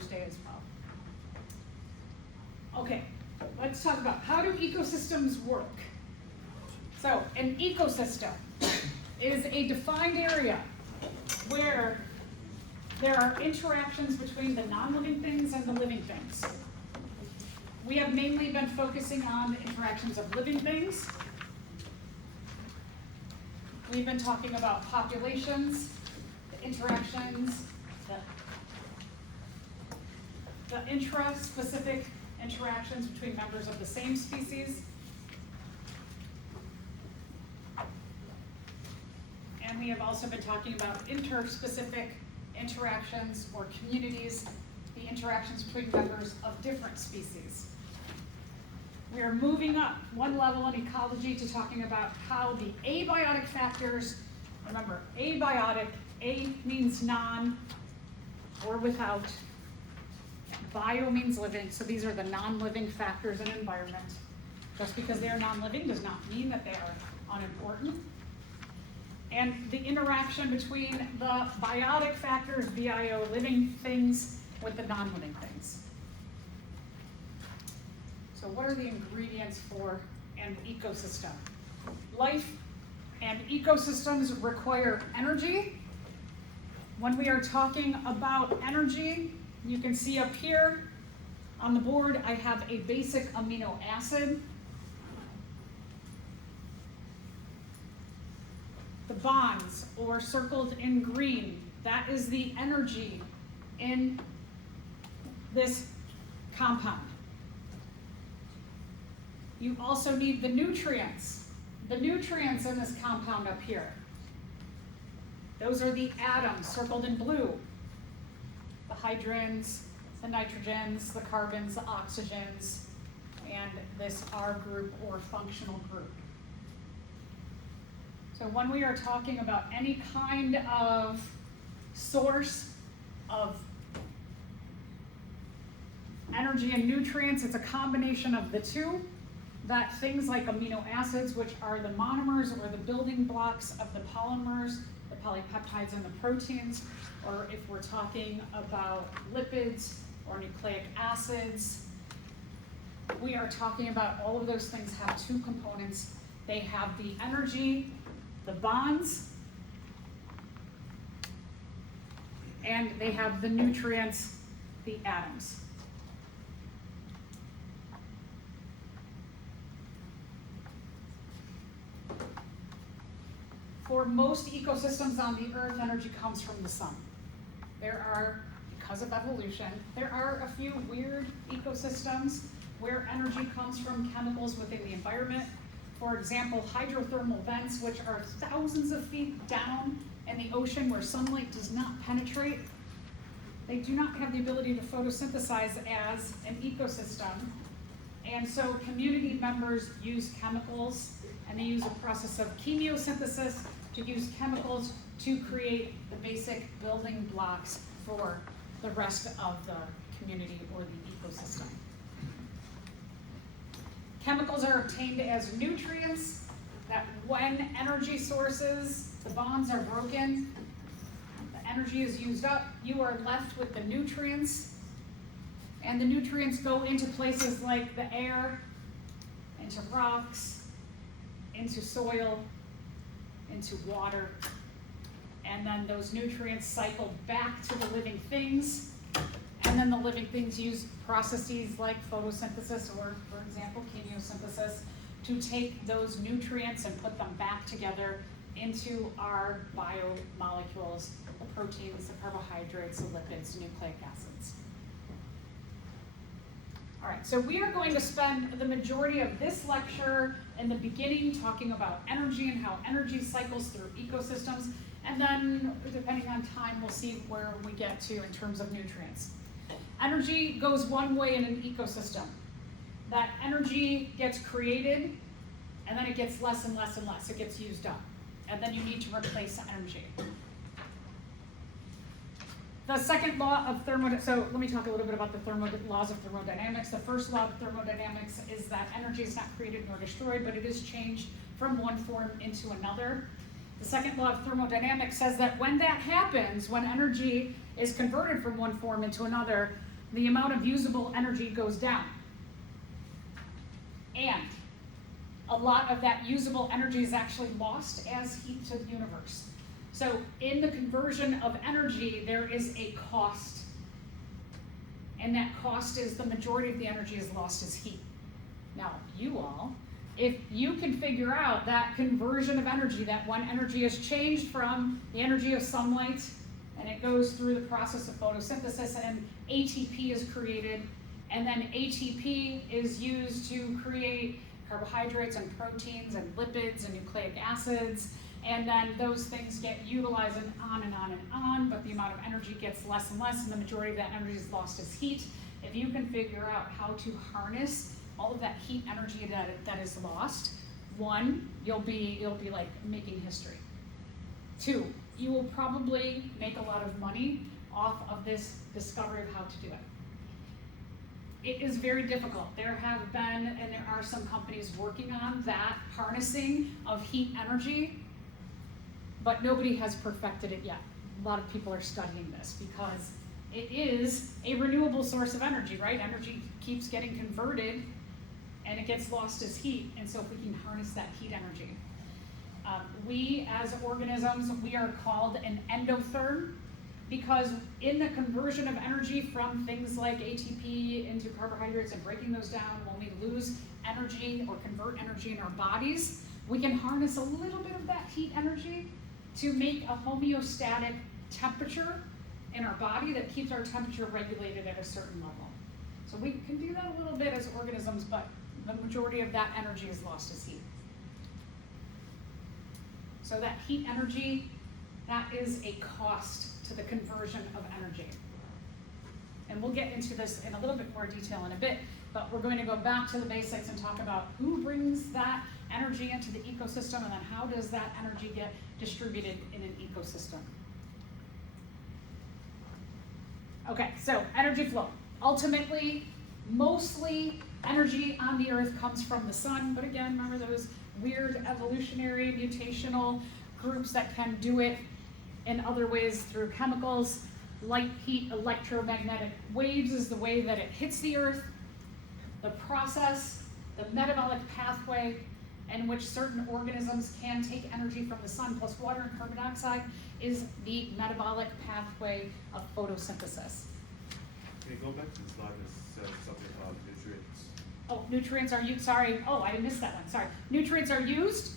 Thursday as well. Okay, let's talk about how do ecosystems work. So an ecosystem is a defined area where there are interactions between the non-living things and the living things. We have mainly been focusing on the interactions of living things. We've been talking about populations, the interactions, the intra-specific interactions between members of the same species. And we have also been talking about interspecific interactions or communities, the interactions between members of different species. We are moving up one level in ecology to talking about how the abiotic factors, remember, abiotic, A means non or without, bio means living, so these are the non-living factors in environment. Just because they are non-living does not mean that they are unimportant. And the interaction between the biotic factors, BIO, living things, with the non-living things. So what are the ingredients for an ecosystem? Life and ecosystems require energy. When we are talking about energy, you can see up here on the board, I have a basic amino acid. The bonds, or circled in green, that is the energy in this compound. You also need the nutrients in this compound up here. Those are the atoms circled in blue. The hydrogens, the nitrogens, the carbons, the oxygens, and this R group or functional group. So when we are talking about any kind of source of energy and nutrients, it's a combination of the two. That things like amino acids, which are the monomers or the building blocks of the polymers, the polypeptides and the proteins, or if we're talking about lipids or nucleic acids, we are talking about all of those things have two components. They have the energy, the bonds, and they have the nutrients, the atoms. For most ecosystems on the earth, energy comes from the sun. There are, because of evolution, there are a few weird ecosystems where energy comes from chemicals within the environment. For example, hydrothermal vents, which are thousands of feet down in the ocean where sunlight does not penetrate. They do not have the ability to photosynthesize as an ecosystem. And so community members use chemicals, and they use a process of chemiosynthesis to use chemicals to create the basic building blocks for the rest of the community or the ecosystem. Chemicals are obtained as nutrients that when energy sources, the bonds are broken, the energy is used up, you are left with the nutrients, and the nutrients go into places like the air, into rocks, into soil, into water, and then those nutrients cycle back to the living things, and then the living things use processes like photosynthesis or, for example, chemiosynthesis to take those nutrients and put them back together into our biomolecules, the proteins, the carbohydrates, the lipids, the nucleic acids. All right, so we are going to spend the majority of this lecture in the beginning talking about energy and how energy cycles through ecosystems, and then depending on time, we'll see where we get to in terms of nutrients. Energy goes one way in an ecosystem. That energy gets created, and then it gets less and less and less. It gets used up, and then you need to replace the energy. The second law of thermodynamics, so let me talk a little bit about the laws of thermodynamics. The first law of thermodynamics is that energy is not created nor destroyed, but it is changed from one form into another. The second law of thermodynamics says that when that happens, when energy is converted from one form into another, the amount of usable energy goes down. And a lot of that usable energy is actually lost as heat to the universe. So in the conversion of energy, there is a cost. And that cost is the majority of the energy is lost as heat. Now, you all, if you can figure out that conversion of energy, that when energy is changed from the energy of sunlight, and it goes through the process of photosynthesis, and ATP is created, and then ATP is used to create carbohydrates and proteins and lipids and nucleic acids, and then those things get utilized and on and on and on, but the amount of energy gets less and less, and the majority of that energy is lost as heat. If you can figure out how to harness all of that heat energy that is lost, one, you'll be like making history. Two, you will probably make a lot of money off of this discovery of how to do it. It is very difficult. There have been, and there are some companies working on that harnessing of heat energy, but nobody has perfected it yet. A lot of people are studying this because it is a renewable source of energy, right? Energy keeps getting converted and it gets lost as heat, and so if we can harness that heat energy. We as organisms, we are called an endotherm, because in the conversion of energy from things like ATP into carbohydrates and breaking those down, when we lose energy or convert energy in our bodies, we can harness a little bit of that heat energy to make a homeostatic temperature in our body that keeps our temperature regulated at a certain level. So we can do that a little bit as organisms, but the majority of that energy is lost as heat. So that heat energy, that is a cost to the conversion of energy. And we'll get into this in a little bit more detail in a bit, but we're going to go back to the basics and talk about who brings that energy into the ecosystem, and then how does that energy get distributed in an ecosystem. Okay, so energy flow. Ultimately, mostly energy on the earth comes from the sun, but again, remember those weird evolutionary mutational groups that can do it in other ways through chemicals. Light, heat, electromagnetic waves is the way that it hits the earth. The process, the metabolic pathway in which certain organisms can take energy from the sun plus water and carbon dioxide is the metabolic pathway of photosynthesis. Can you go back to the slide that says something about nutrients? Oh, nutrients are used, sorry. Oh, I missed that one, sorry. Nutrients are used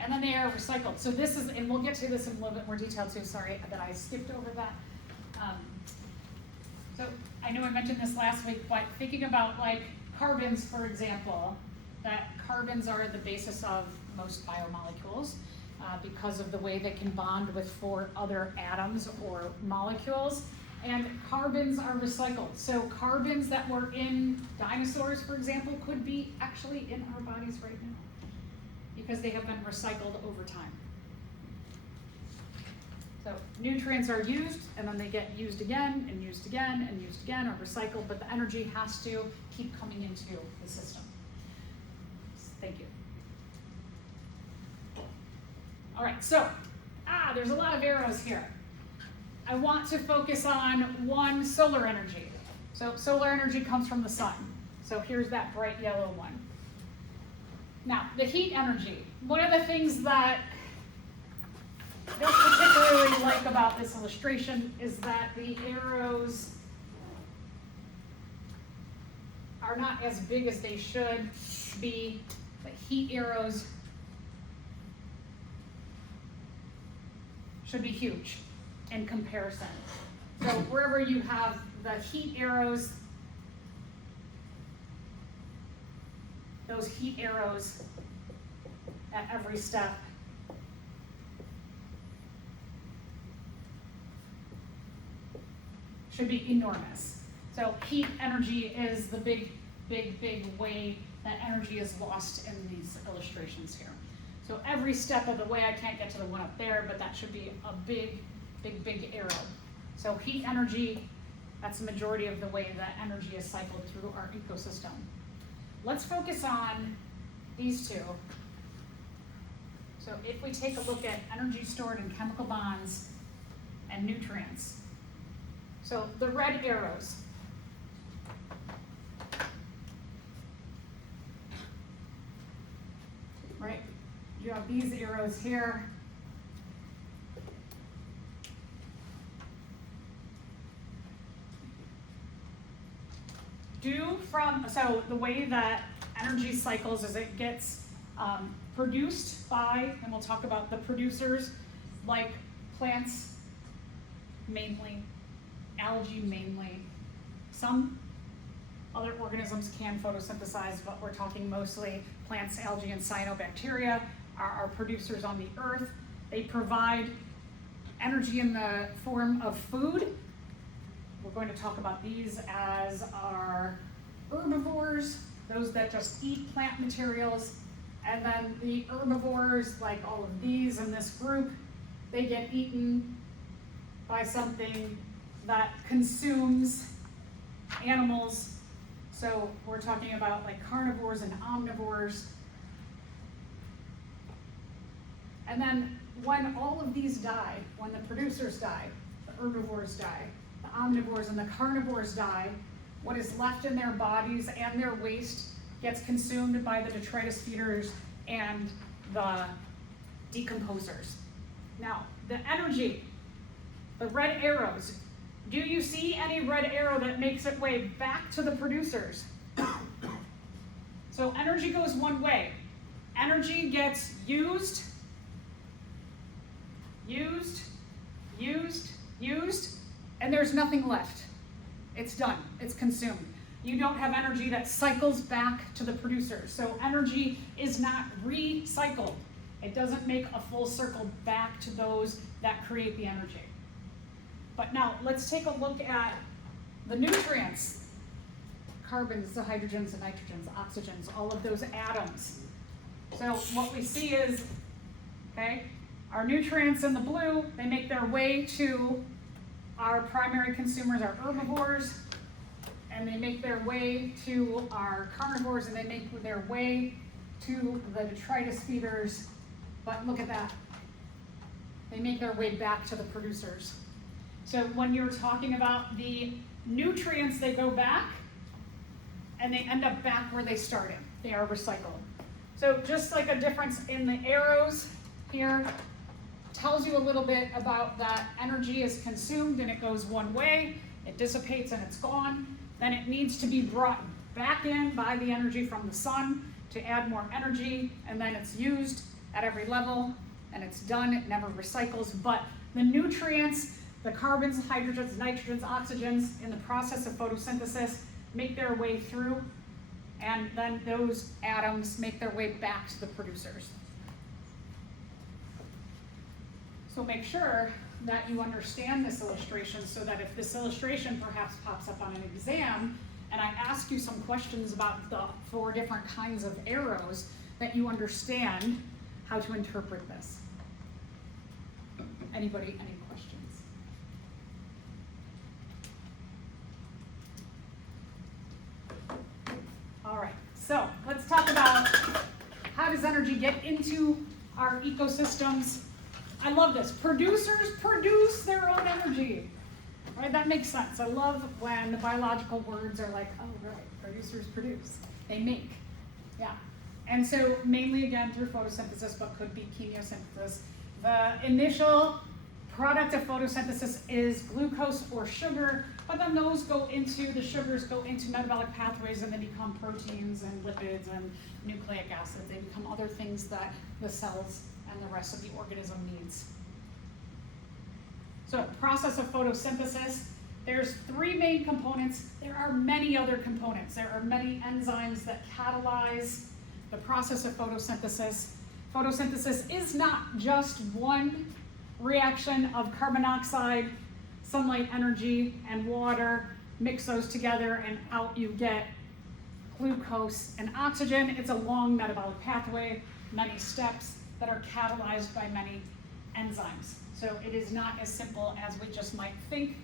and then they are recycled. So this is, and we'll get to this in a little bit more detail too, sorry that I skipped over that. So I know I mentioned this last week, but thinking about like carbons, for example, that carbons are the basis of most biomolecules because of the way they can bond with 4 other atoms or molecules. And carbons are recycled. So carbons that were in dinosaurs, for example, could be actually in our bodies right now because they have been recycled over time. So nutrients are used, and then they get used again, and used again, and used again, or recycled, but the energy has to keep coming into the system. Thank you. All right, so, there's a lot of arrows here. I want to focus on one, solar energy. So solar energy comes from the sun. So here's that bright yellow one. Now, the heat energy. One of the things that I don't particularly like about this illustration is that the arrows are not as big as they should be. The heat arrows should be huge in comparison. So wherever you have the heat arrows, those heat arrows at every step should be enormous. So heat energy is the big way that energy is lost in these illustrations here. So every step of the way, I can't get to the one up there, but that should be a big arrow. So heat energy, that's the majority of the way that energy is cycled through our ecosystem. Let's focus on these two. So if we take a look at energy stored in chemical bonds and nutrients. So the red arrows, You have these arrows here. So the way that energy cycles is it gets produced by, and we'll talk about the producers, like plants mainly, algae mainly. Some other organisms can photosynthesize, but we're talking mostly plants, algae, and cyanobacteria are our producers on the earth. They provide energy in the form of food. We're going to talk about these as our herbivores, those that just eat plant materials. And then the herbivores, like all of these in this group, they get eaten by something that consumes animals. So we're talking about like carnivores and omnivores. And then when all of these die, when the producers die, the herbivores die, the omnivores and the carnivores die, what is left in their bodies and their waste gets consumed by the detritus feeders and the decomposers. Now, the energy, the red arrows, do you see any red arrow that makes its way back to the producers? So energy goes one way. Energy gets used, and there's nothing left. It's done, it's consumed. You don't have energy that cycles back to the producers. So energy is not recycled. It doesn't make a full circle back to those that create the energy. But now let's take a look at the nutrients. Carbons, the hydrogens, the nitrogens, the oxygens, all of those atoms. So what we see is, okay, our nutrients in the blue, they make their way to our primary consumers, our herbivores, and they make their way to our carnivores, and they make their way to the detritus feeders. But look at that. They make their way back to the producers. So when you're talking about the nutrients, they go back, and they end up back where they started. They are recycled. So just like a difference in the arrows here, tells you a little bit about that energy is consumed and it goes one way, it dissipates and it's gone. Then it needs to be brought back in by the energy from the sun to add more energy, and then it's used at every level and it's done, it never recycles. But the nutrients, the carbons, hydrogens, nitrogens, oxygens in the process of photosynthesis make their way through, and then those atoms make their way back to the producers. So make sure that you understand this illustration so that if this illustration perhaps pops up on an exam and I ask you some questions about the 4 different kinds of arrows, that you understand how to interpret this. Anybody, any questions? All right, so let's talk about how does energy get into our ecosystems. I love this. Producers produce their own energy. Right? That makes sense. I love when the biological words are like, oh, right, producers produce. They make. Yeah. And so mainly, again, through photosynthesis, but could be chemiosynthesis. The initial product of photosynthesis is glucose or sugar, but then those go into, the sugars go into metabolic pathways and they become proteins and lipids and nucleic acids. They become other things that the cells and the rest of the organism needs. So process of photosynthesis, there's 3 main components. There are many other components. There are many enzymes that catalyze the process of photosynthesis. Photosynthesis is not just one reaction of carbon dioxide, sunlight energy, and water. Mix those together and out you get glucose and oxygen. It's a long metabolic pathway, many steps that are catalyzed by many enzymes. So it is not as simple as we just might think.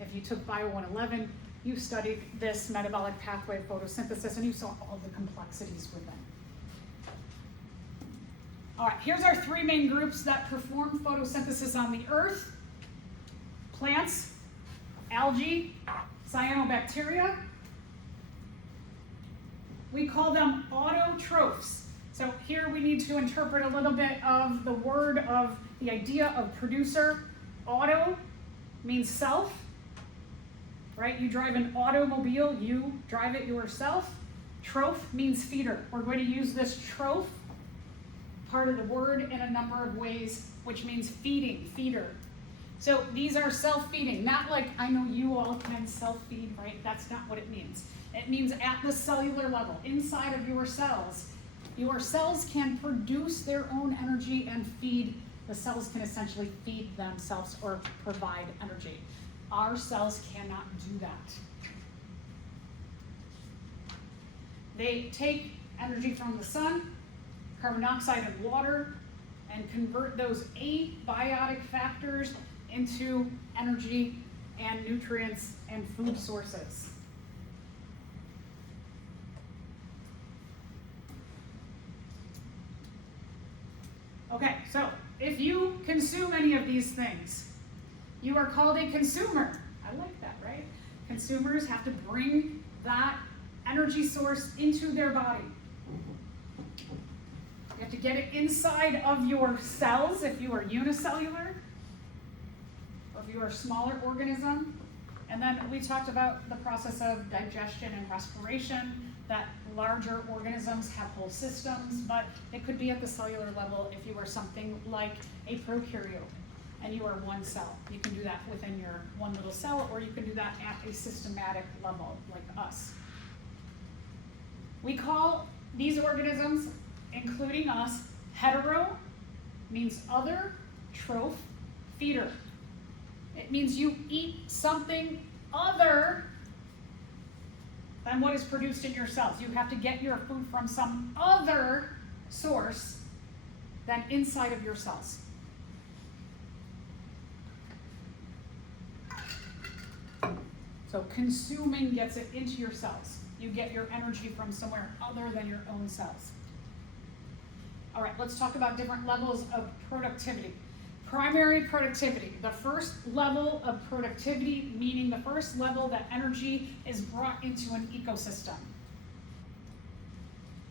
If you took Bio 111, you studied this metabolic pathway of photosynthesis and you saw all the complexities within. All right, here's our 3 main groups that perform photosynthesis on the earth. Plants, algae, cyanobacteria. We call them autotrophs. So here we need to interpret a little bit of the word of the idea of producer. Auto means self, right? You drive an automobile, you drive it yourself. Troph means feeder. We're going to use this troph, part of the word, in a number of ways, which means feeding, feeder. So these are self-feeding, not like I know you all can self-feed, right? That's not what it means. It means at the cellular level, inside of your cells can produce their own energy and feed. The cells can essentially feed themselves or provide energy. Our cells cannot do that. They take energy from the sun, carbon dioxide and water, and convert those abiotic factors into energy and nutrients and food sources. Okay, so if you consume any of these things, you are called a consumer. I like that, right? Consumers have to bring that energy source into their body. You have to get it inside of your cells if you are unicellular, or if you are a smaller organism. And then we talked about the process of digestion and respiration, that larger organisms have whole systems, but it could be at the cellular level if you are something like a prokaryote and you are one cell. You can do that within your one little cell, or you can do that at a systematic level like us. We call these organisms, including us, hetero, means other, troph, feeder. It means you eat something other than what is produced in your cells. You have to get your food from some other source than inside of your cells. So consuming gets it into your cells. You get your energy from somewhere other than your own cells. All right, let's talk about different levels of productivity. Primary productivity, the first level of productivity, meaning the first level that energy is brought into an ecosystem.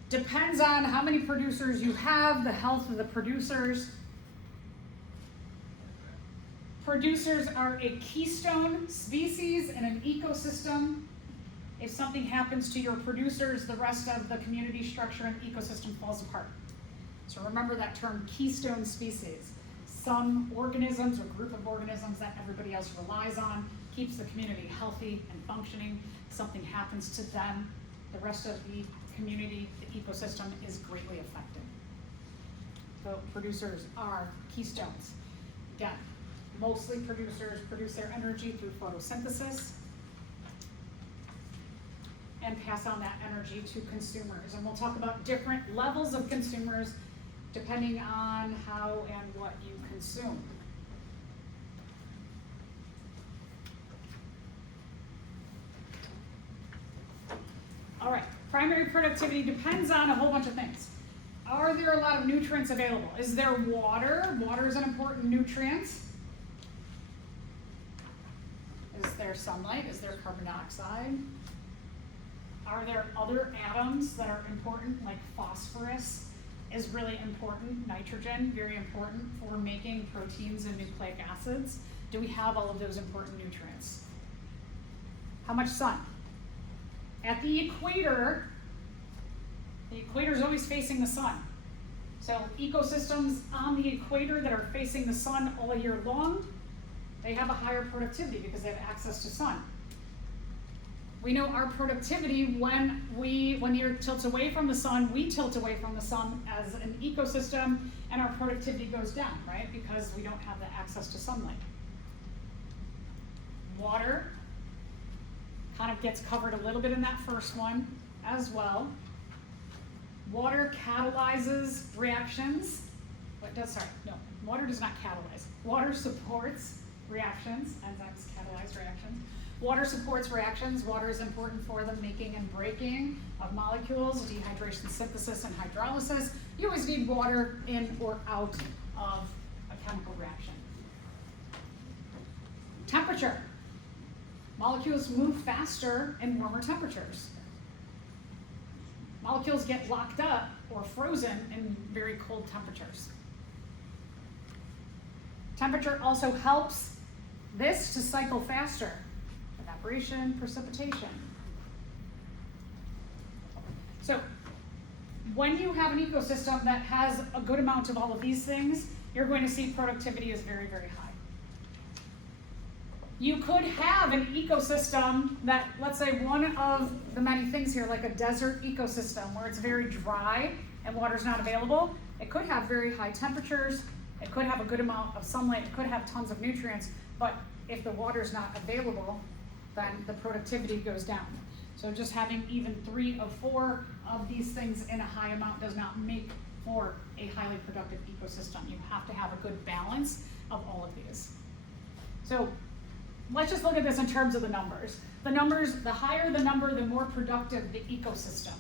Depends on how many producers you have, the health of the producers. Producers are a keystone species in an ecosystem. If something happens to your producers, the rest of the community structure and ecosystem falls apart. So remember that term, keystone species. Some organisms or group of organisms that everybody else relies on, keeps the community healthy and functioning. Something happens to them, the rest of the community, the ecosystem is greatly affected. So producers are keystones. Again, mostly producers produce their energy through photosynthesis and pass on that energy to consumers. And we'll talk about different levels of consumers depending on how and what you consume. All right, primary productivity depends on a whole bunch of things. Are there a lot of nutrients available? Is there water? Water is an important nutrient. Is there sunlight? Is there carbon dioxide? Are there other atoms that are important, like phosphorus is really important, nitrogen, very important for making proteins and nucleic acids? Do we have all of those important nutrients? How much sun? At the equator is always facing the sun. So ecosystems on the equator that are facing the sun all year long, they have a higher productivity because they have access to sun. We know our productivity when the Earth tilts away from the sun, we tilt away from the sun as an ecosystem, and our productivity goes down, right? Because we don't have the access to sunlight. Water kind of gets covered a little bit in that first one as well. Water catalyzes reactions. Water does not catalyze. Water supports reactions. Enzymes catalyze reactions. Water supports reactions. Water is important for the making and breaking of molecules, dehydration, synthesis, and hydrolysis. You always need water in or out of a chemical reaction. Temperature. Molecules move faster in warmer temperatures. Molecules get locked up or frozen in very cold temperatures. Temperature also helps this to cycle faster. Evaporation, precipitation. So when you have an ecosystem that has a good amount of all of these things, you're going to see productivity is very, very high. You could have an ecosystem that, let's say one of the many things here, like a desert ecosystem where it's very dry and water's not available, it could have very high temperatures, it could have a good amount of sunlight, it could have tons of nutrients, but if the water's not available, then the productivity goes down. So just having even 3 of 4 of these things in a high amount does not make for a highly productive ecosystem. You have to have a good balance of all of these. So let's just look at this in terms of the numbers. The numbers, the higher the number, the more productive the ecosystem.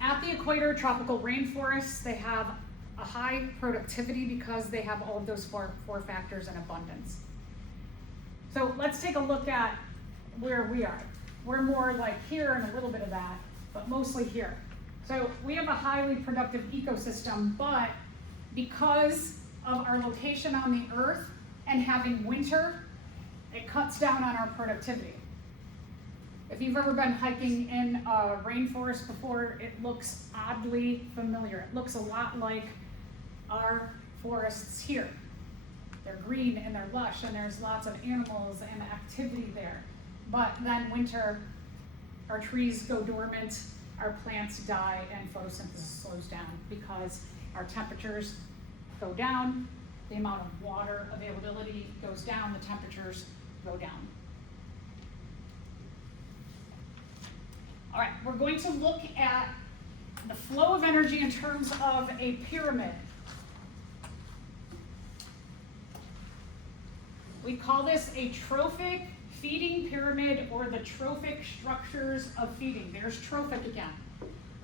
At the equator, tropical rainforests, they have a high productivity because they have all of those four factors in abundance. So let's take a look at where we are. We're more like here and a little bit of that, but mostly here. So we have a highly productive ecosystem, but because of our location on the earth and having winter, it cuts down on our productivity. If you've ever been hiking in a rainforest before, it looks oddly familiar. It looks a lot like our forests here. They're green and they're lush and there's lots of animals and activity there. But then winter, our trees go dormant, our plants die, and photosynthesis slows down because our temperatures go down, the amount of water availability goes down, the temperatures go down. All right, we're going to look at the flow of energy in terms of a pyramid. We call this a trophic feeding pyramid, or the trophic structures of feeding. There's trophic again.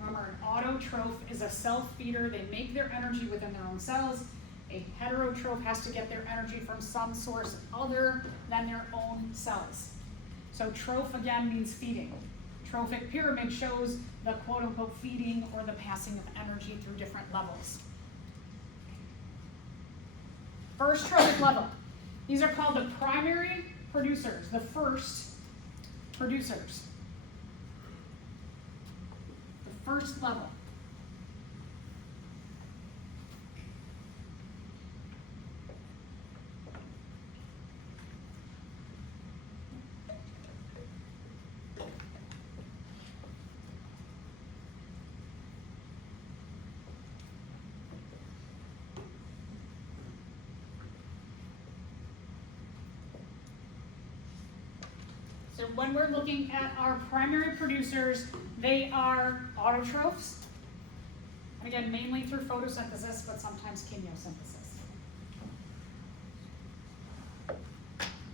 Remember, an autotroph is a self-feeder. They make their energy within their own cells. A heterotroph has to get their energy from some source other than their own cells. So troph again means feeding. Trophic pyramid shows the quote-unquote feeding or the passing of energy through different levels. First trophic level. These are called the primary producers, the first producers. The first level. So when we're looking at our primary producers, they are autotrophs, and again, mainly through photosynthesis, but sometimes chemiosynthesis.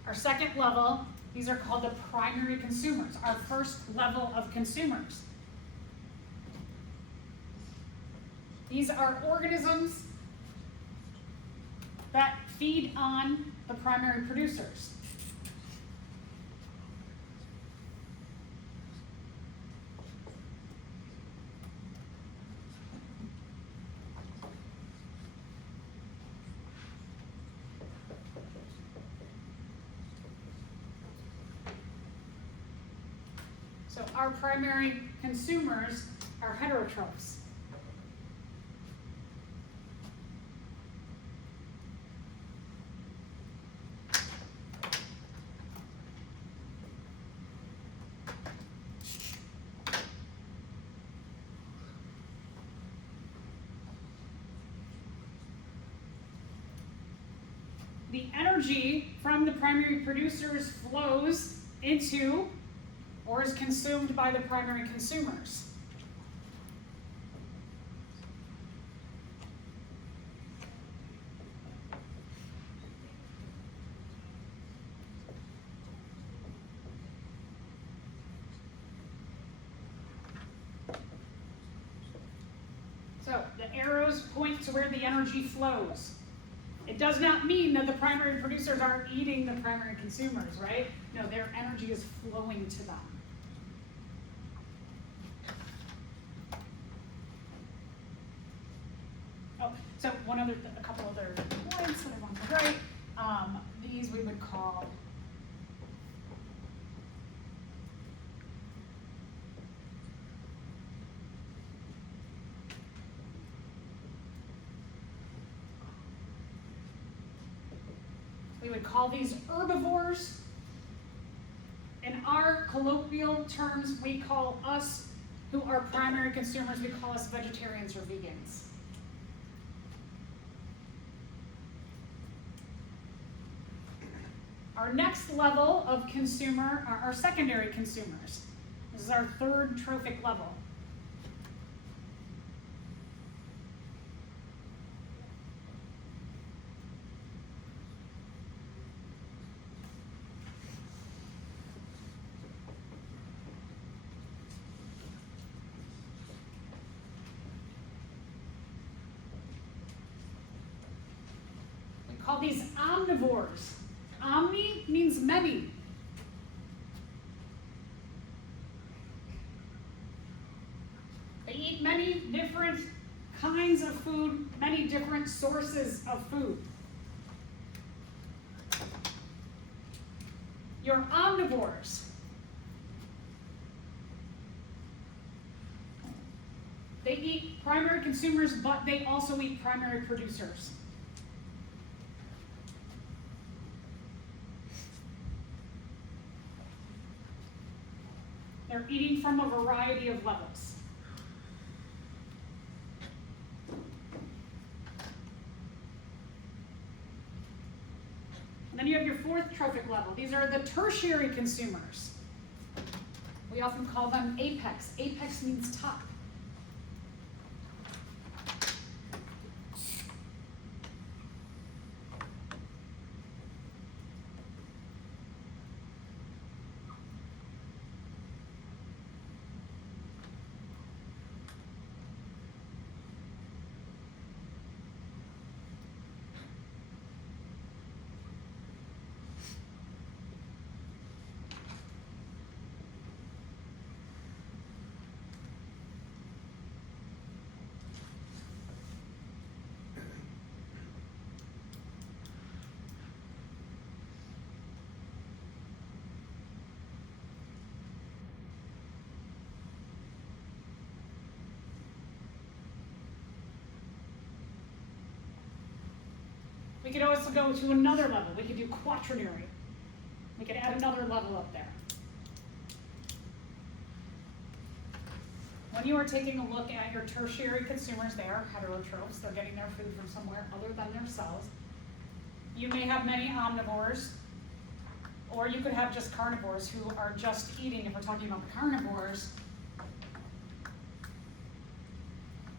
Our second level, these are called the primary consumers, our first level of consumers. These are organisms that feed on the primary producers. So our primary consumers are heterotrophs. The energy from the primary producers flows into or is consumed by the primary consumers. So the arrows point to where the energy flows. It does not mean that the primary producers are eating the primary consumers, right? No, their energy is flowing to them. a couple other points that I want to write. These we would call these herbivores. In our colloquial terms, we call us, who are primary consumers, we call us vegetarians or vegans. Our next level of consumer are our secondary consumers. This is our third trophic level. Call these omnivores. Omni means many. They eat many different kinds of food, many different sources of food. Your omnivores. They eat primary consumers, but they also eat primary producers. They're eating from a variety of levels. And then you have your fourth trophic level. These are the tertiary consumers. We often call them apex. Apex means top. We could also go to another level. We could do quaternary. We could add another level up there. When you are taking a look at your tertiary consumers, they are heterotrophs. They're getting their food from somewhere other than themselves. You may have many omnivores, or you could have just carnivores who are just eating. If we're talking about the carnivores,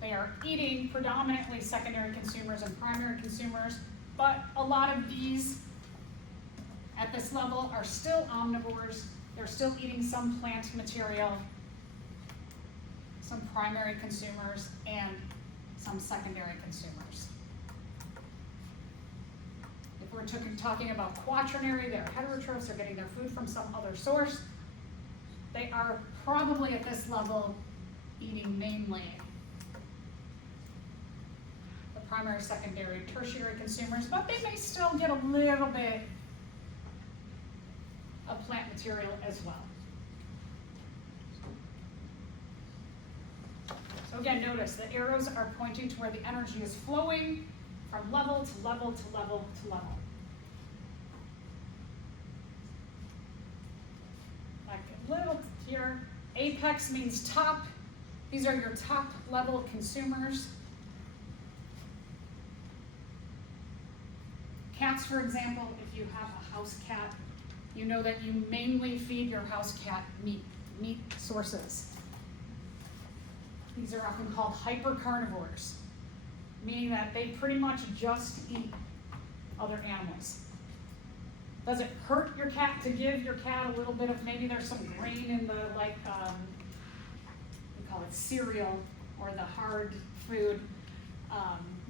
they are eating predominantly secondary consumers and primary consumers, but a lot of these at this level are still omnivores. They're still eating some plant material, some primary consumers, and some secondary consumers. If we're talking about quaternary, they're heterotrophs, they're getting their food from some other source. They are probably at this level eating mainly the primary, secondary, tertiary consumers, but they may still get a little bit of plant material as well. So again, notice the arrows are pointing to where the energy is flowing from level to level to level to level. Like a little here, apex means top. These are your top level consumers. Cats, for example, if you have a house cat, you know that you mainly feed your house cat meat sources. These are often called hypercarnivores, meaning that they pretty much just eat other animals. Does it hurt your cat to give your cat a little bit of, maybe there's some grain in the, we call it cereal, or the hard food?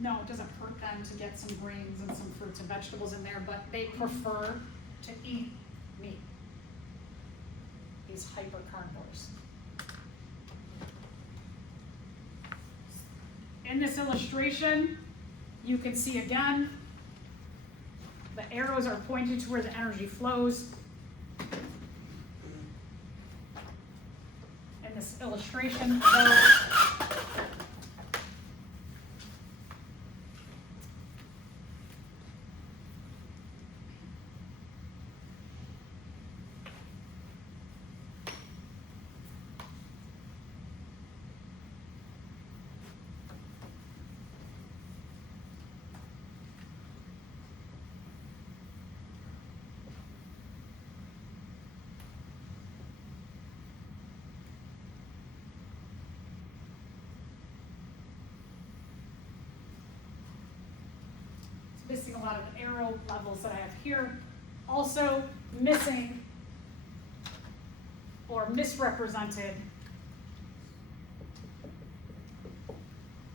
No, it doesn't hurt them to get some grains and some fruits and vegetables in there, but they prefer to eat meat, these hypercarnivores. In this illustration, You can see again, the arrows are pointed to where the energy flows. In this illustration, though, missing a lot of the arrow levels that I have here. Also missing or misrepresented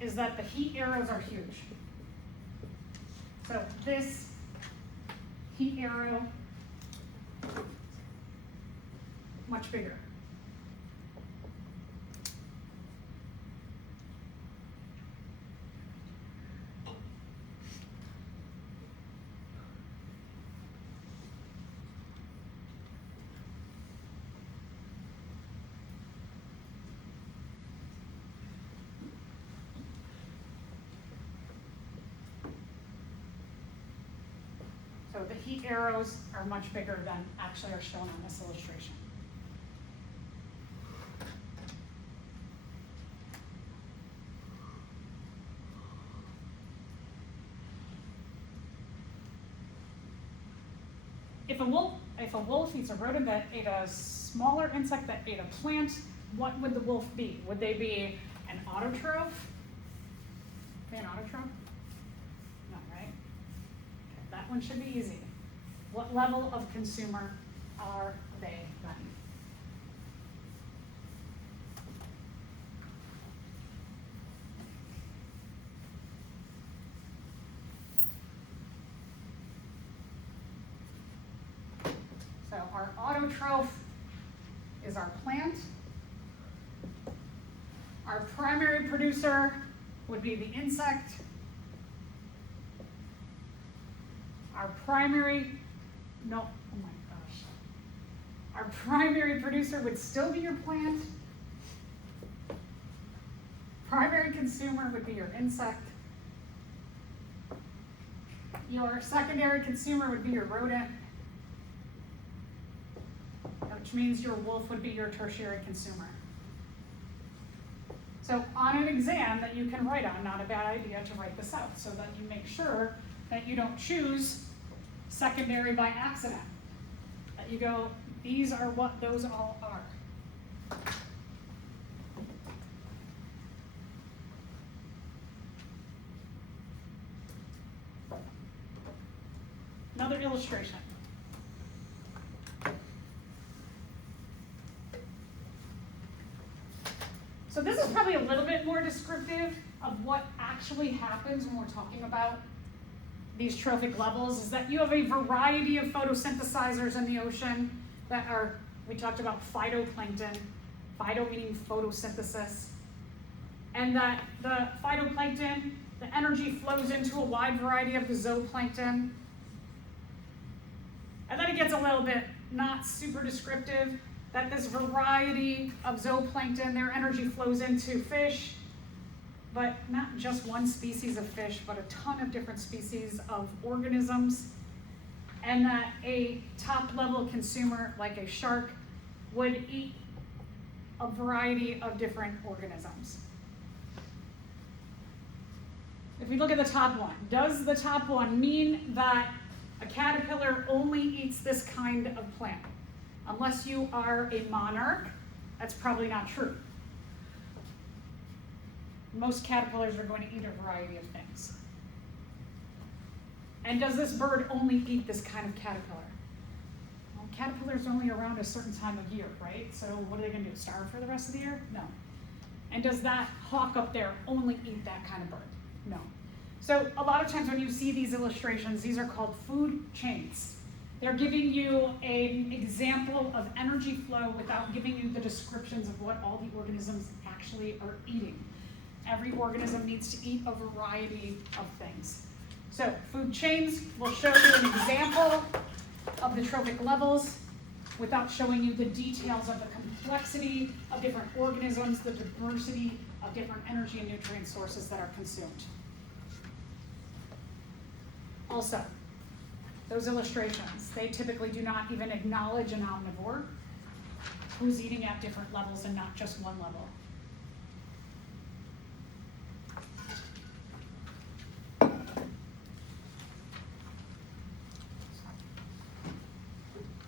is that the heat arrows are huge. So this heat arrow, much bigger. So the heat arrows are much bigger than actually are shown on this illustration. If a wolf eats a rodent that ate a smaller insect that ate a plant, what would the wolf be? Would they be an autotroph? Be an autotroph? No, right? Okay, that one should be easy. What level of consumer are they then? So our autotroph is our plant. Our primary producer would be the insect. Our primary, no, oh my gosh. Our primary producer would still be your plant. Primary consumer would be your insect. Your secondary consumer would be your rodent, which means your wolf would be your tertiary consumer. So on an exam that you can write on, not a bad idea to write this out so that you make sure that you don't choose secondary by accident. That you go, these are what those all are. Another illustration. So this is probably a little bit more descriptive of what actually happens when we're talking about these trophic levels, is that you have a variety of photosynthesizers in the ocean that are, we talked about phytoplankton, phyto meaning photosynthesis, and that the phytoplankton, the energy flows into a wide variety of the zooplankton. And then it gets a little bit not super descriptive, that this variety of zooplankton, their energy flows into fish, but not just one species of fish, but a ton of different species of organisms. And that a top-level consumer, like a shark, would eat a variety of different organisms. If we look at the top one, does the top one mean that a caterpillar only eats this kind of plant? Unless you are a monarch, that's probably not true. Most caterpillars are going to eat a variety of things. And does this bird only eat this kind of caterpillar? Well, caterpillars are only around a certain time of year, right? So what are they going to do, starve for the rest of the year? No. And does that hawk up there only eat that kind of bird? No. So a lot of times when you see these illustrations, these are called food chains. They're giving you an example of energy flow without giving you the descriptions of what all the organisms actually are eating. Every organism needs to eat a variety of things. So food chains will show you an example of the trophic levels without showing you the details of the complexity of different organisms, the diversity of different energy and nutrient sources that are consumed. Also, those illustrations, they typically do not even acknowledge an omnivore who's eating at different levels and not just one level.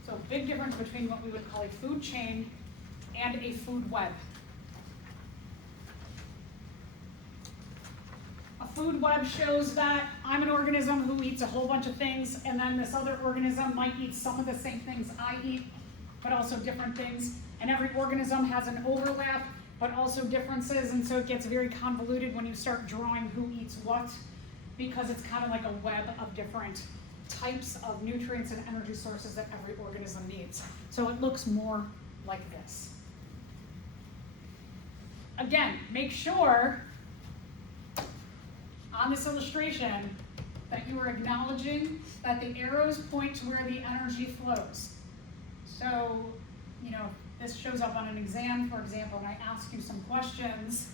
So a big difference between what we would call a food chain and a food web. A food web shows that I'm an organism who eats a whole bunch of things, and then this other organism might eat some of the same things I eat, but also different things. And every organism has an overlap, but also differences, and so it gets very convoluted when you start drawing who eats what, because it's kind of like a web of different types of nutrients and energy sources that every organism needs. So it looks more like this. Again, make sure on this illustration that you are acknowledging that the arrows point to where the energy flows. So, this shows up on an exam, for example, and I ask you some questions,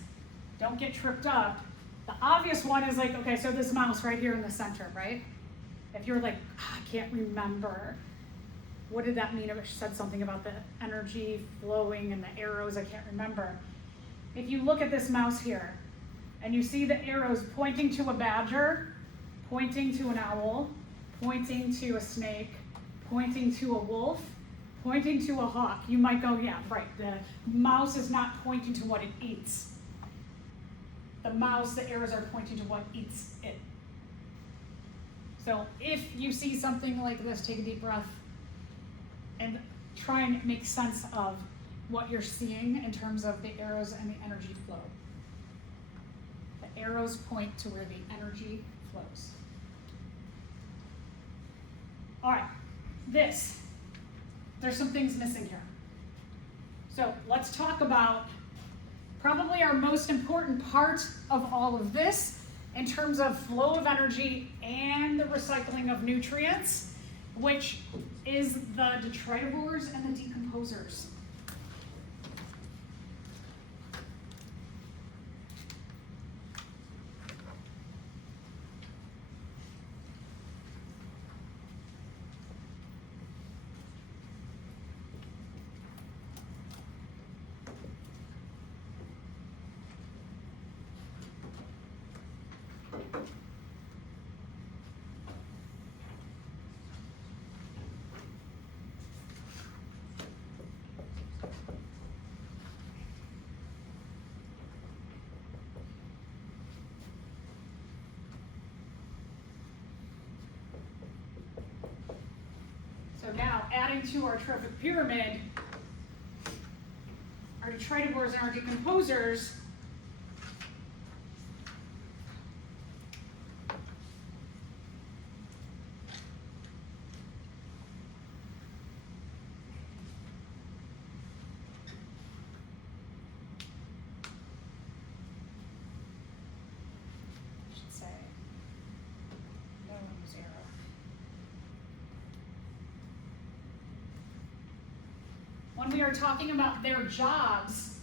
don't get tripped up. The obvious one is like, okay, so this mouse right here in the center, right? If you're like, I can't remember, what did that mean? It said something about the energy flowing and the arrows, I can't remember. If you look at this mouse here, and you see the arrows pointing to a badger, pointing to an owl, pointing to a snake, pointing to a wolf, pointing to a hawk, you might go, yeah, right, the mouse is not pointing to what it eats. The arrows are pointing to what eats it. So if you see something like this, take a deep breath and try and make sense of what you're seeing in terms of the arrows and the energy flow. The arrows point to where the energy flows. All right, there's some things missing here. So let's talk about probably our most important part of all of this in terms of flow of energy and the recycling of nutrients, which is the detritivores and the decomposers. So now, adding to our trophic pyramid, our detritivores and our decomposers, I should say, no zero. When we are talking about their jobs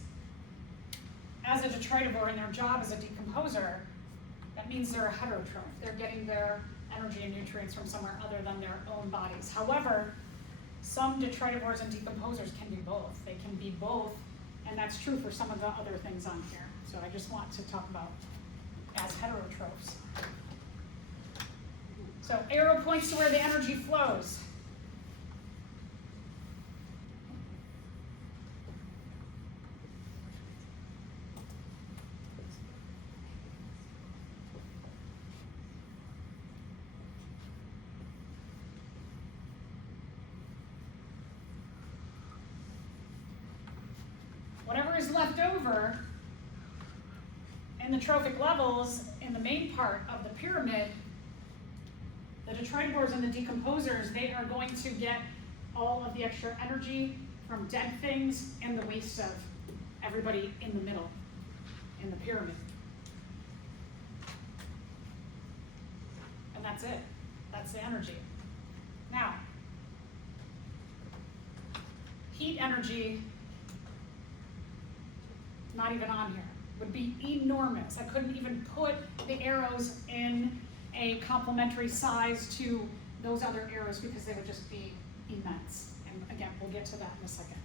as a detritivore and their job as a decomposer, that means they're a heterotroph. They're getting their energy and nutrients from somewhere other than their own bodies. However, some detritivores and decomposers can do both. They can be both, and that's true for some of the other things on here. So I just want to talk about as heterotrophs. So arrow points to where the energy flows. Whatever is left over in the trophic levels in the main part of the pyramid, the detritivores and the decomposers, they are going to get all of the extra energy from dead things and the waste of everybody in the middle in the pyramid. And that's it. That's the energy. Now, heat energy, not even on here, would be enormous. I couldn't even put the arrows in a complementary size to those other arrows because they would just be immense. And again, we'll get to that in a second.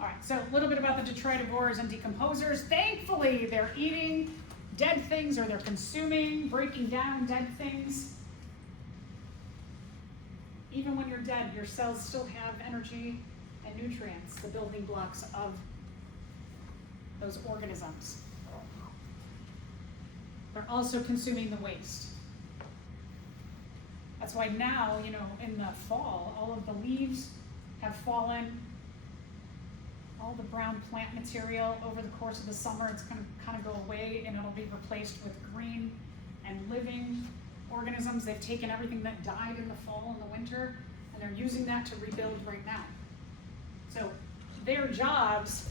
All right, so a little bit about the detritivores and decomposers. Thankfully, they're eating dead things, or they're consuming, breaking down dead things. Even when you're dead, your cells still have energy and nutrients, the building blocks of those organisms. They're also consuming the waste. That's why now, in the fall, all of the leaves have fallen. All the brown plant material over the course of the summer, it's going to kind of go away, and it'll be replaced with green and living organisms. They've taken everything that died in the fall and the winter, and they're using that to rebuild right now. So their jobs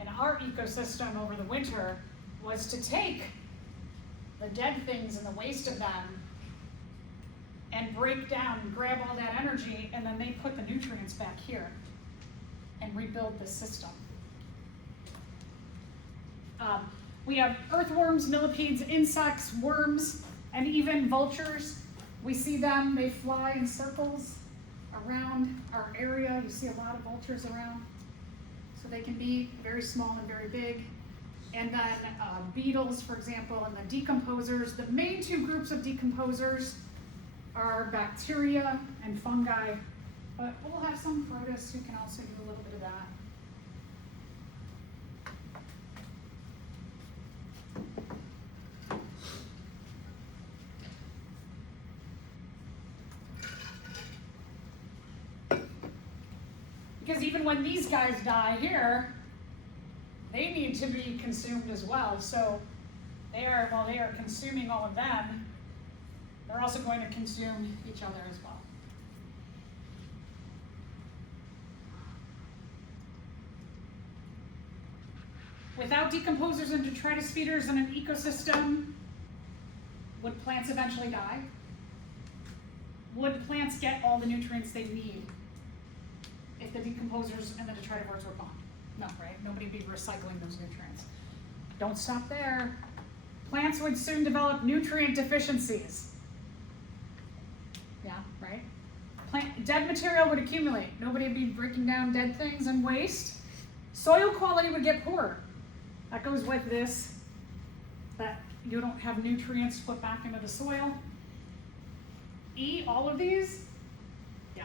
in our ecosystem over the winter was to take the dead things and the waste of them and break down and grab all that energy, and then they put the nutrients back here and rebuild the system. We have earthworms, millipedes, insects, worms, and even vultures. We see them, they fly in circles around our area. You see a lot of vultures around. So they can be very small and very big. And then beetles, for example, and the decomposers. The main two groups of decomposers are bacteria and fungi, but we'll have some protists who can also do a little bit of that. Because even when these guys die here, they need to be consumed as well. So while they are consuming all of them, they're also going to consume each other as well. Without decomposers and detritus feeders in an ecosystem, would plants eventually die? Would plants get all the nutrients they need if the decomposers and the detritivores were gone? No, right? Nobody would be recycling those nutrients. Don't stop there. Plants would soon develop nutrient deficiencies. Yeah, right? Dead material would accumulate. Nobody would be breaking down dead things and waste. Soil quality would get poorer. That goes with this, that you don't have nutrients put back into the soil. All of these? Yeah.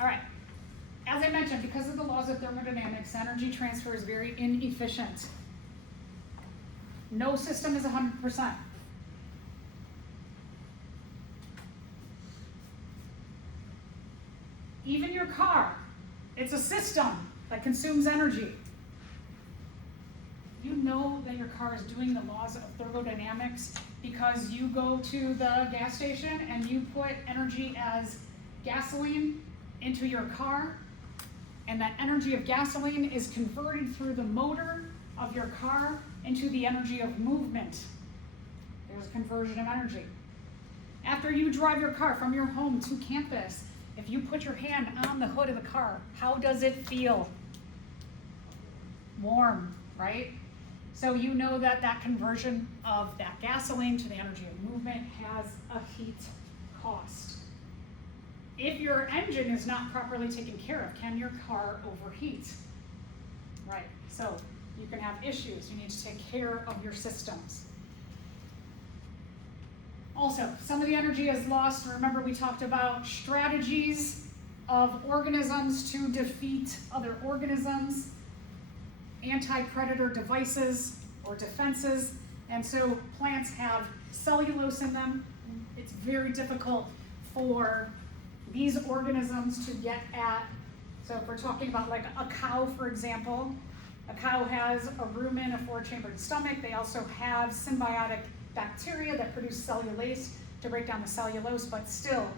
All right. As I mentioned, because of the laws of thermodynamics, energy transfer is very inefficient. No system is 100%. Even your car, it's a system that consumes energy. You know that your car is doing the laws of thermodynamics because you go to the gas station and you put energy as gasoline into your car, and that energy of gasoline is converted through the motor of your car into the energy of movement. There's a conversion of energy. After you drive your car from your home to campus, if you put your hand on the hood of the car, how does it feel? Warm, right? So you know that that conversion of that gasoline to the energy of movement has a heat cost. If your engine is not properly taken care of, can your car overheat? Right, so you can have issues. You need to take care of your systems. Also, some of the energy is lost. Remember, we talked about strategies of organisms to defeat other organisms, anti-predator devices or defenses, and so plants have cellulose in them. It's very difficult for these organisms to get at. So if we're talking about like a cow, for example, a cow has a rumen, a four-chambered stomach. They also have symbiotic bacteria that produce cellulase to break down the cellulose, but still,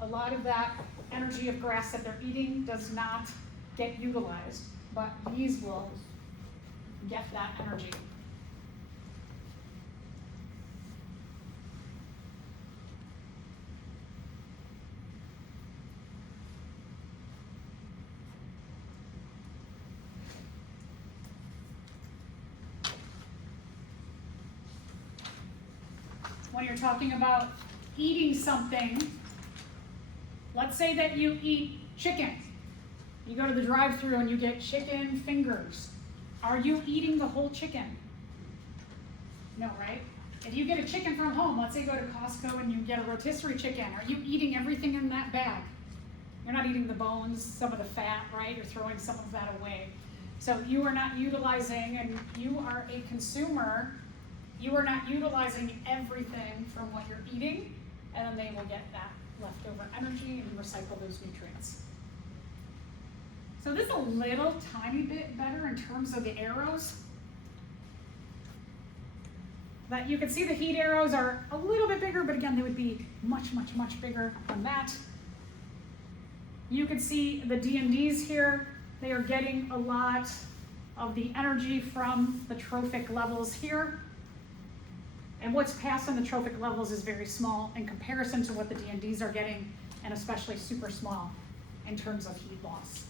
a lot of that energy of grass that they're eating does not get utilized, but these will get that energy. when you're talking about eating something, let's say that you eat chicken. You go to the drive-thru and you get chicken fingers. Are you eating the whole chicken? No, right? If you get a chicken from home, let's say you go to Costco and you get a rotisserie chicken, are you eating everything in that bag? You're not eating the bones, some of the fat, right? You're throwing some of that away. So you are not utilizing, and you are a consumer, you are not utilizing everything from what you're eating, and then they will get that leftover energy and recycle those nutrients. So this is a little tiny bit better in terms of the arrows. But you can see the heat arrows are a little bit bigger, but again, they would be much, much, much bigger than that. You can see the DNDs here. They are getting a lot of the energy from the trophic levels here. And what's passed on the trophic levels is very small in comparison to what the DNDs are getting, and especially super small in terms of heat loss.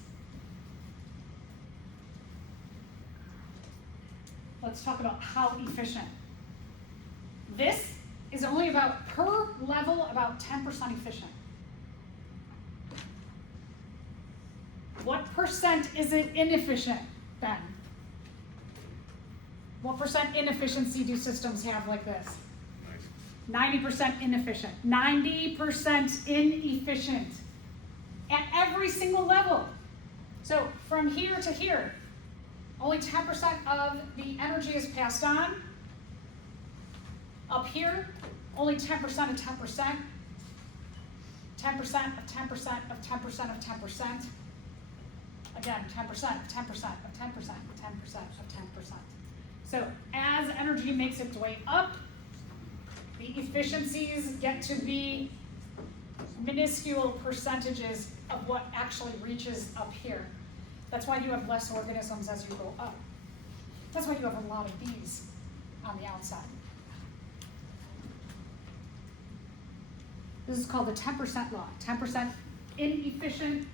Let's talk about how efficient. This is only about, per level, about 10% efficient. What percent is it inefficient, Ben? What percent inefficiency do systems have like this? 90% inefficient. 90% inefficient at every single level. So from here to here, only 10% of the energy is passed on. Up here, only 10% of 10%. 10% of 10% of 10% of 10%. Again, 10% of 10% of 10% of 10% of 10%. So as energy makes its way up, the efficiencies get to be minuscule percentages of what actually reaches up here. That's why you have less organisms as you go up. That's why you have a lot of bees on the outside. This is called the 10% law. 10% inefficient,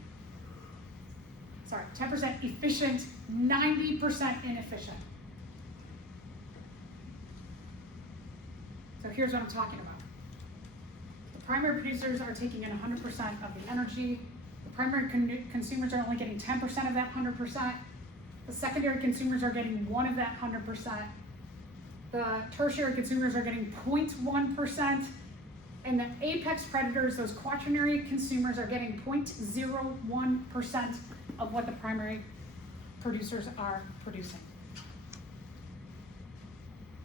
10% efficient, 90% inefficient. So here's what I'm talking about. The primary producers are taking in 100% of the energy. The primary consumers are only getting 10% of that 100%. The secondary consumers are getting 1 of that 100%. The tertiary consumers are getting 0.1%. And the apex predators, those quaternary consumers, are getting 0.01% of what the primary producers are producing.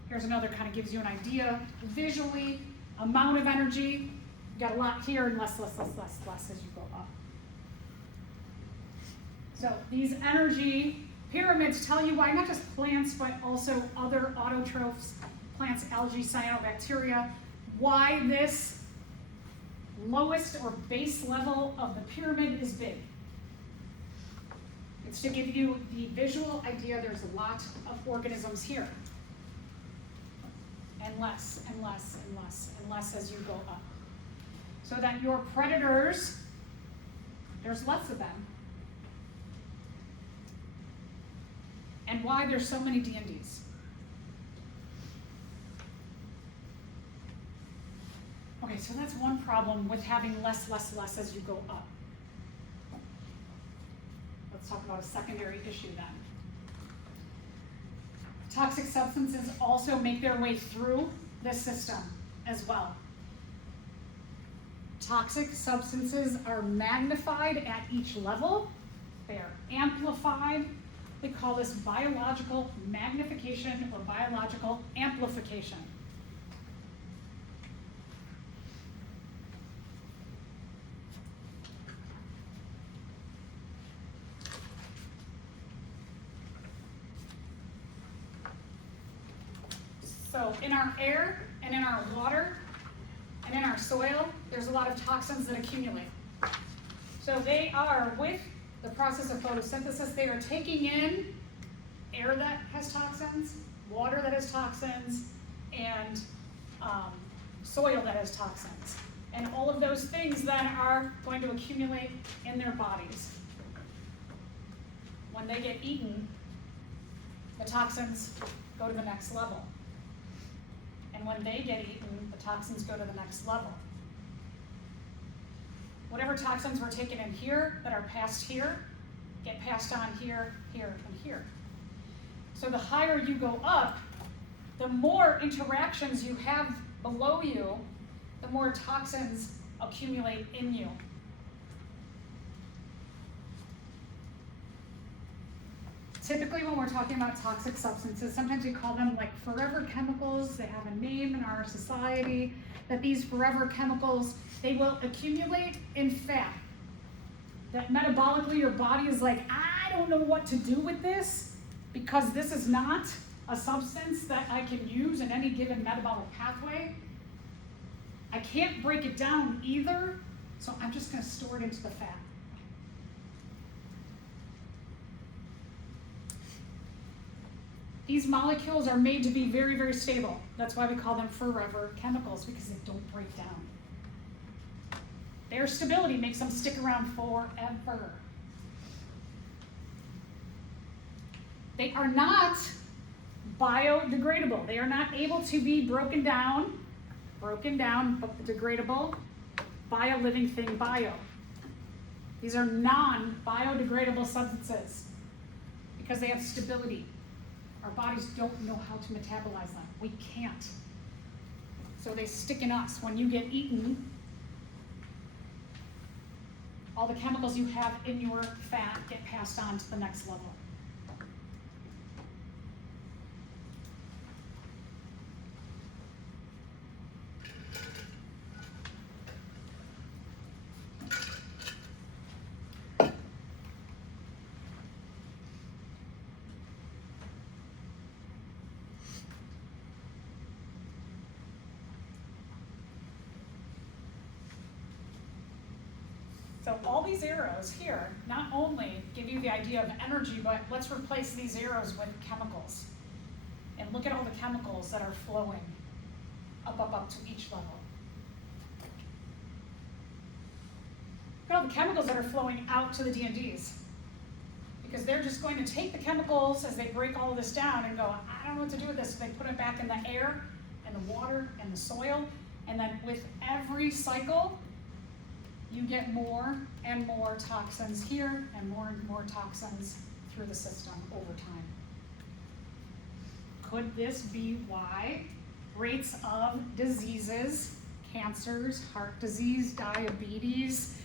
Here's another, kind of gives you an idea visually, amount of energy. You got a lot here and less as you go up. So these energy pyramids tell you why not just plants, but also other autotrophs, plants, algae, cyanobacteria, why this lowest or base level of the pyramid is big. It's to give you the visual idea there's a lot of organisms here. And less and less and less and less as you go up. So that your predators, there's less of them. And why there's so many DNDs. Okay, so that's one problem with having less as you go up. Let's talk about a secondary issue then. Toxic substances also make their way through this system as well. Toxic substances are magnified at each level. They are amplified. They call this biological magnification or biological amplification. So in our air and in our water and in our soil, there's a lot of toxins that accumulate. So they are, with the process of photosynthesis, they are taking in air that has toxins, water that has toxins, and soil that has toxins. And all of those things then are going to accumulate in their bodies. When they get eaten, the toxins go to the next level. And And when they get eaten, the toxins go to the next level. Whatever toxins were taken in here that are passed here, get passed on here, here, and here. So the higher you go up, the more interactions you have below you, the more toxins accumulate in you. Typically when we're talking about toxic substances, sometimes we call them like forever chemicals. They have a name in our society, that these forever chemicals, they will accumulate in fat. That metabolically your body is like, I don't know what to do with this because this is not a substance that I can use in any given metabolic pathway. I can't break it down either, so I'm just going to store it into the fat. These molecules are made to be very, very stable. That's why we call them forever chemicals, because they don't break down. Their stability makes them stick around forever. They are not biodegradable. They are not able to be broken down, but degradable by a living thing, bio. These are non-biodegradable substances because they have stability. Our bodies don't know how to metabolize them. We can't. So they stick in us. When you get eaten, all the chemicals you have in your fat get passed on to the next level. So all these arrows here not only give you the idea of energy, but let's replace these arrows with chemicals. And look at all the chemicals that are flowing up to each level. Look at all the chemicals that are flowing out to the D&Ds. Because they're just going to take the chemicals as they break all of this down and go, I don't know what to do with this. So they put it back in the air and the water and the soil. And then with every cycle, you get more and more toxins here and more toxins through the system over time. Could this be why rates of diseases, cancers, heart disease, diabetes,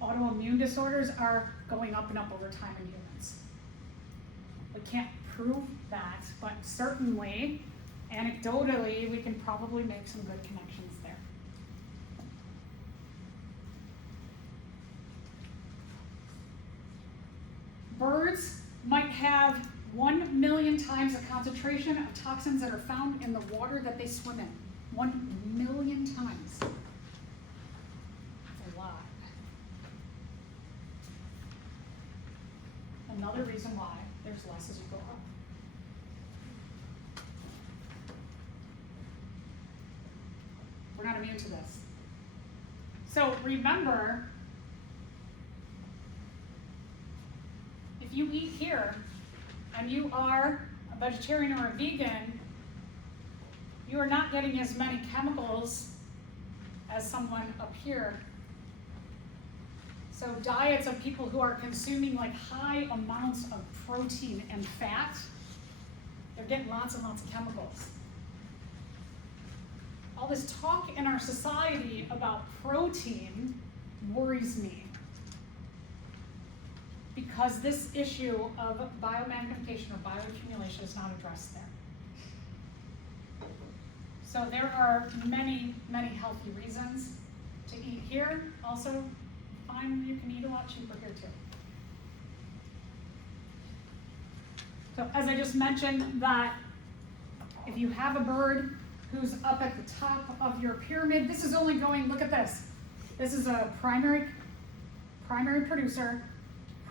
autoimmune disorders are going up and up over time in humans? We can't prove that, but certainly, anecdotally, we can probably make some good connections there. Birds might have 1 million times the concentration of toxins that are found in the water that they swim in. 1 million times. That's a lot. Another reason why there's less as you go up. We're not immune to this. So remember, if you eat here and you are a vegetarian or a vegan, you are not getting as many chemicals as someone up here. So diets of people who are consuming like high amounts of protein and fat, they're getting lots and lots of chemicals. All this talk in our society about protein worries me, because this issue of biomagnification or bioaccumulation is not addressed there. So there are many, many healthy reasons to eat here. Also, find you can eat a lot cheaper here too. So as I just mentioned, that if you have a bird who's up at the top of your pyramid, this is only going, look at this. This is a primary producer,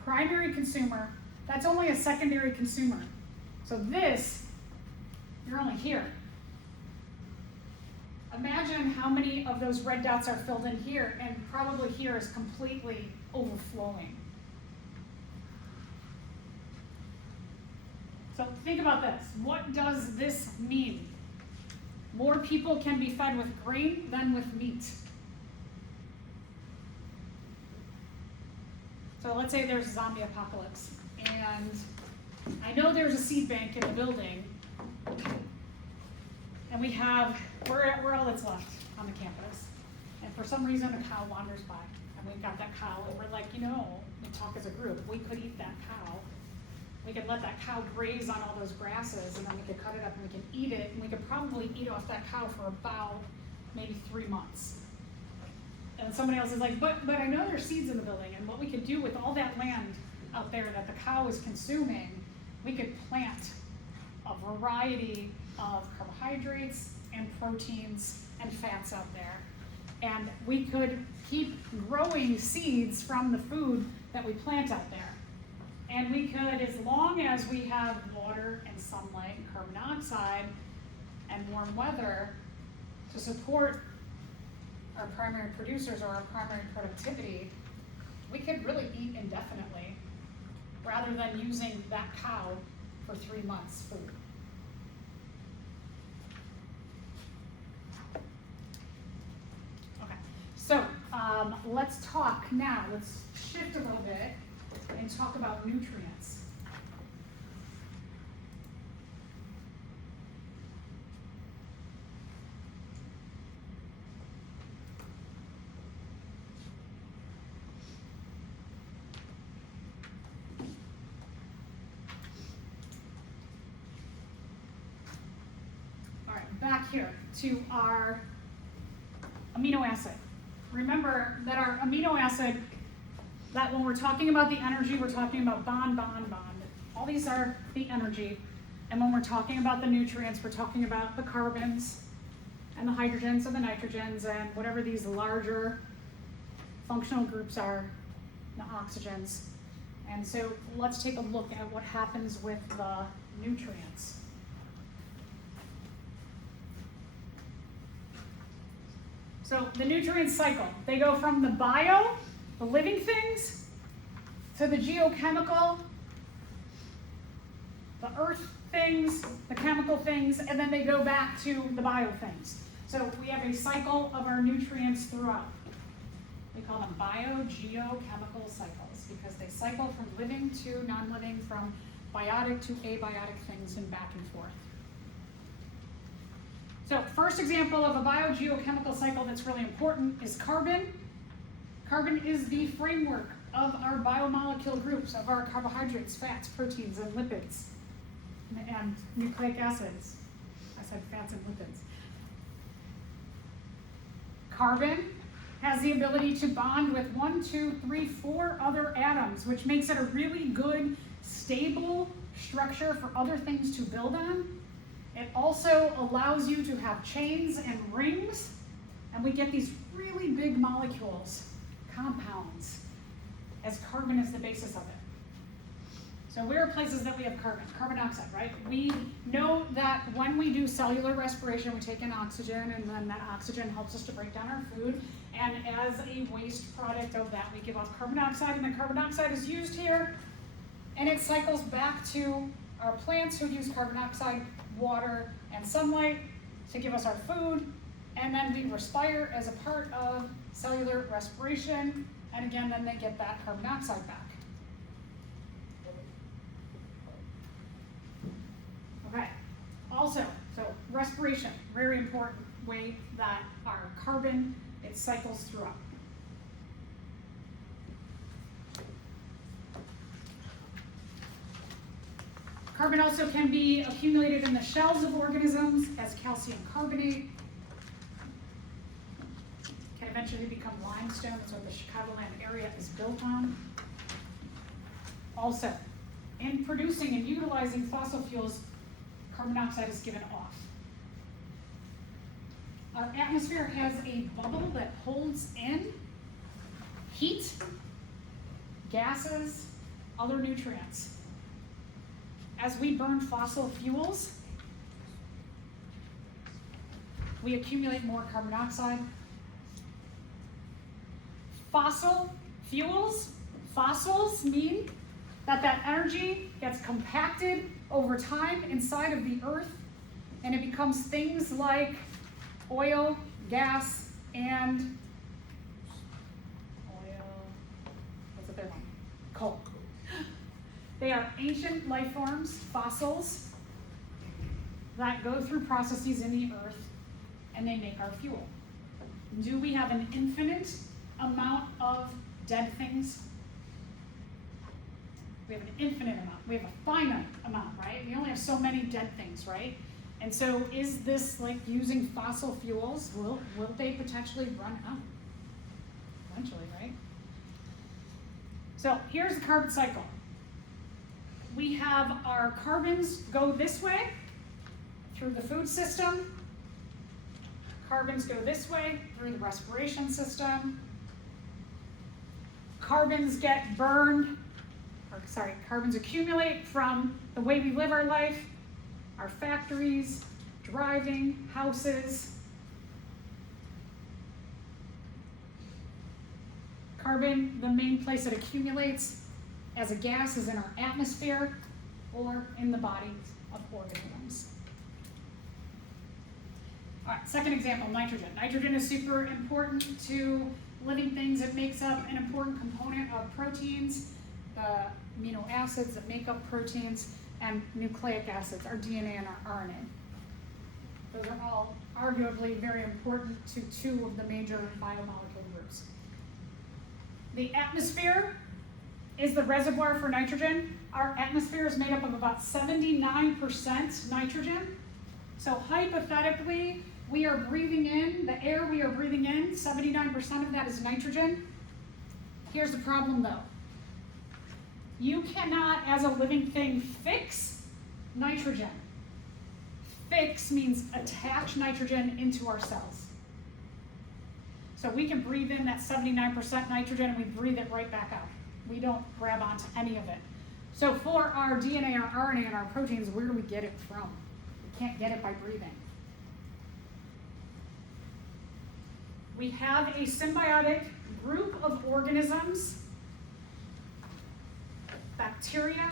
primary consumer. That's only a secondary consumer. So this, you're only here. Imagine how many of those red dots are filled in here, and probably here is completely overflowing. So think about this. What does this mean? More people can be fed with grain than with meat. So let's say there's a zombie apocalypse, and I know there's a seed bank in the building, and we're all that's left on the campus. And for some reason, a cow wanders by, and we've got that cow, and we're like, we talk as a group, we could eat that cow. We could let that cow graze on all those grasses, and then we could cut it up and we could eat it, and we could probably eat off that cow for about maybe 3 months. And somebody else is like, but I know there's seeds in the building, and what we could do with all that land out there that the cow is consuming, we could plant a variety of carbohydrates and proteins and fats out there. And we could keep growing seeds from the food that we plant out there. And we could, as long as we have water and sunlight and carbon dioxide and warm weather to support our primary producers or our primary productivity, we could really eat indefinitely rather than using that cow for 3 months' food. Okay, so let's talk now, let's shift a little bit and talk about nutrients. All right, back here to our amino acid. Remember that our amino acid, that when we're talking about the energy, we're talking about bond, bond, bond. All these are the energy. And when we're talking about the nutrients, we're talking about the carbons and the hydrogens and the nitrogens and whatever these larger functional groups are, the oxygens. And so let's take a look at what happens with the nutrients. So the nutrient cycle, they go from the bio, the living things, to the geochemical, the earth things, the chemical things, and then they go back to the bio things. So we have a cycle of our nutrients throughout. We call them biogeochemical cycles because they cycle from living to non-living, from biotic to abiotic things, and back and forth. So first example of a biogeochemical cycle that's really important is carbon. Carbon is the framework of our biomolecule groups, of our carbohydrates, fats, proteins, and lipids, and nucleic acids. I said fats and lipids. Carbon has the ability to bond with 1, 2, 3, 4 other atoms, which makes it a really good, stable structure for other things to build on. It also allows you to have chains and rings, and we get these really big molecules, compounds, as carbon is the basis of it. So where are places that we have carbon? Carbon dioxide, right? We know that when we do cellular respiration, we take in oxygen, and then that oxygen helps us to break down our food. And as a waste product of that, we give off carbon dioxide, and the carbon dioxide is used here, and it cycles back to our plants who use carbon dioxide, water, and sunlight to give us our food, and then we respire as a part of cellular respiration, and again, then they get that carbon dioxide back. Okay, also, so respiration, very important way that our carbon, it cycles throughout. Carbon also can be accumulated in the shells of organisms as calcium carbonate. Can eventually become limestone. That's what the Chicagoland area is built on. Also, in producing and utilizing fossil fuels, carbon dioxide is given off. Our atmosphere has a bubble that holds in heat, gases, other nutrients. As we burn fossil fuels, we accumulate more carbon dioxide. Fossil fuels, fossils mean that energy gets compacted over time inside of the earth, and it becomes things like oil, gas, and what's the third one? Coal. They are ancient life forms, fossils, that go through processes in the earth, and they make our fuel. Do we have an infinite amount of dead things? We have an infinite amount. We have a finite amount, right? We only have so many dead things, right? And so is this like using fossil fuels? Will they potentially run out? Eventually, right? So here's the carbon cycle. We have our carbons go this way through the food system. Carbons go this way through the respiration system. Carbons get burned, carbons accumulate from the way we live our life, our factories, driving, houses. Carbon, the main place it accumulates as a gas is in our atmosphere or in the bodies of organisms. All right, second example, nitrogen. Nitrogen is super important to living things. It makes up an important component of proteins, the amino acids that make up proteins, and nucleic acids, our DNA and our RNA. Those are all arguably very important to two of the major biomolecule groups. The atmosphere is the reservoir for nitrogen. Our atmosphere is made up of about 79% nitrogen. So hypothetically, we are breathing in, the air we are breathing in, 79% of that is nitrogen. Here's the problem though. You cannot, as a living thing, fix nitrogen. Fix means attach nitrogen into our cells. So we can breathe in that 79% nitrogen and we breathe it right back out. We don't grab onto any of it. So for our DNA, our RNA, and our proteins, where do we get it from? We can't get it by breathing. We have a symbiotic group of organisms, bacteria,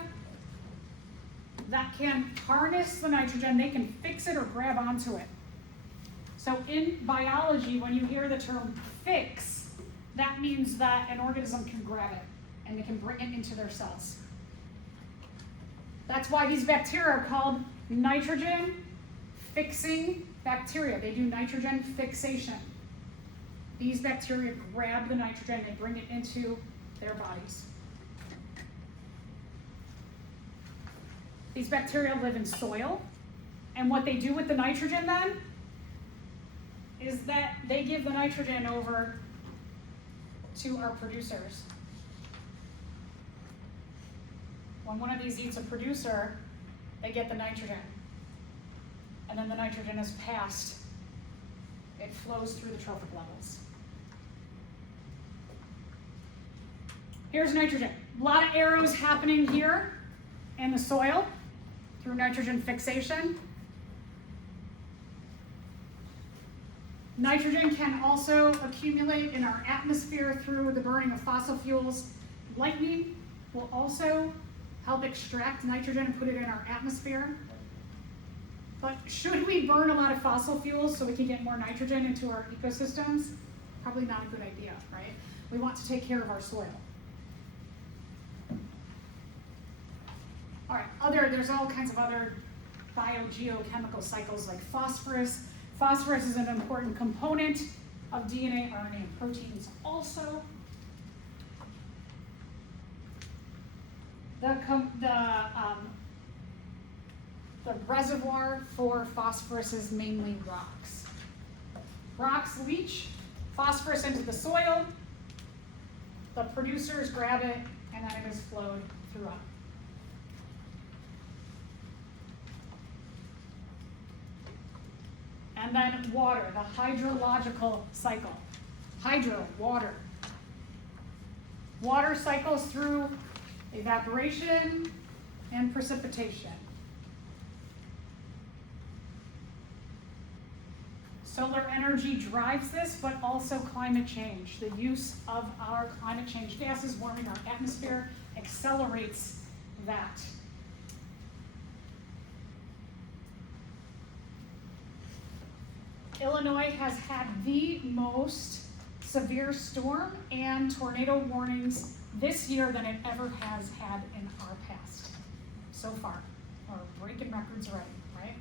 that can harness the nitrogen. They can fix it or grab onto it. So in biology, when you hear the term fix, that means that an organism can grab it and they can bring it into their cells. That's why these bacteria are called nitrogen fixing bacteria. They do nitrogen fixation. These bacteria grab the nitrogen and bring it into their bodies. These bacteria live in soil, and what they do with the nitrogen then is that they give the nitrogen over to our producers. When one of these eats a producer, they get the nitrogen. And then the nitrogen is passed. It flows through the trophic levels. Here's nitrogen. A lot of arrows happening here in the soil through nitrogen fixation. Nitrogen can also accumulate in our atmosphere through the burning of fossil fuels. Lightning will also help extract nitrogen and put it in our atmosphere. But should we burn a lot of fossil fuels so we can get more nitrogen into our ecosystems? Probably not a good idea, right? We want to take care of our soil. All right, there's all kinds of other biogeochemical cycles like phosphorus. Phosphorus is an important component of DNA, RNA, and proteins also. The reservoir for phosphorus is mainly rocks. Rocks leach phosphorus into the soil. The producers grab it, and then it is flowed throughout. And then water, the hydrological cycle. Hydro, water. Water cycles through evaporation and precipitation. Solar energy drives this, but also climate change. The use of our climate change gases warming our atmosphere accelerates that. Illinois has had the most severe storm and tornado warnings this year than it ever has had in our past so far. We're breaking records already, right?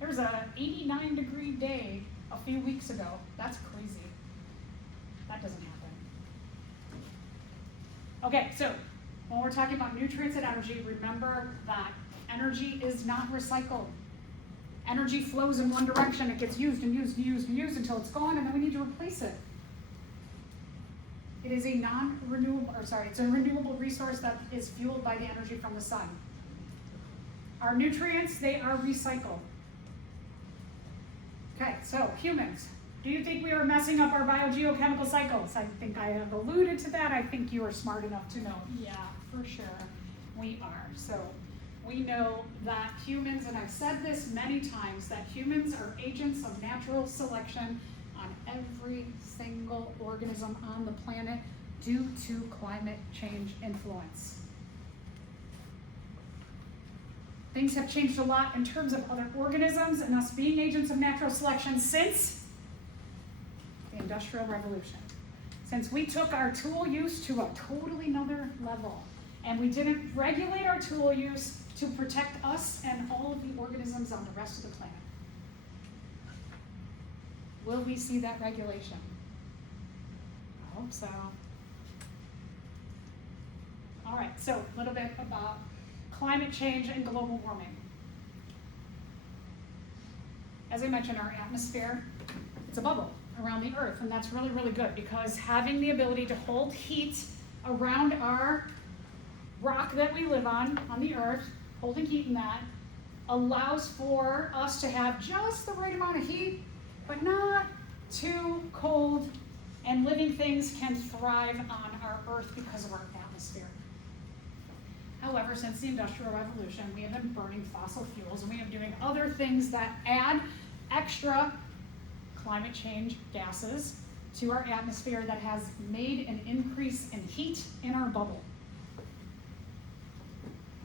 There was a 89-degree day a few weeks ago. That's crazy. That doesn't happen. Okay, so when we're talking about nutrients and energy, remember that energy is not recycled. Energy flows in one direction. It gets used and used and used and used until it's gone, and then we need to replace it. It is a it's a renewable resource that is fueled by the energy from the sun. Our nutrients, they are recycled. Okay, so humans, do you think we are messing up our biogeochemical cycles? I think I have alluded to that. I think you are smart enough to know, yeah, for sure, we are. So we know that humans, and I've said this many times, that humans are agents of natural selection on every single organism on the planet due to climate change influence. Things have changed a lot in terms of other organisms and us being agents of natural selection since the Industrial Revolution. Since we took our tool use to a totally another level, and we didn't regulate our tool use to protect us and all of the organisms on the rest of the planet. Will we see that regulation? I hope so. All right, so a little bit about climate change and global warming. As I mentioned, our atmosphere, it's a bubble around the Earth, and that's really, really good because having the ability to hold heat around our rock that we live on the Earth, holding heat in that, allows for us to have just the right amount of heat, but not too cold, and living things can thrive on our Earth because of our atmosphere. However, since the Industrial Revolution, we have been burning fossil fuels, and we have doing other things that add extra climate change gases to our atmosphere that has made an increase in heat in our bubble.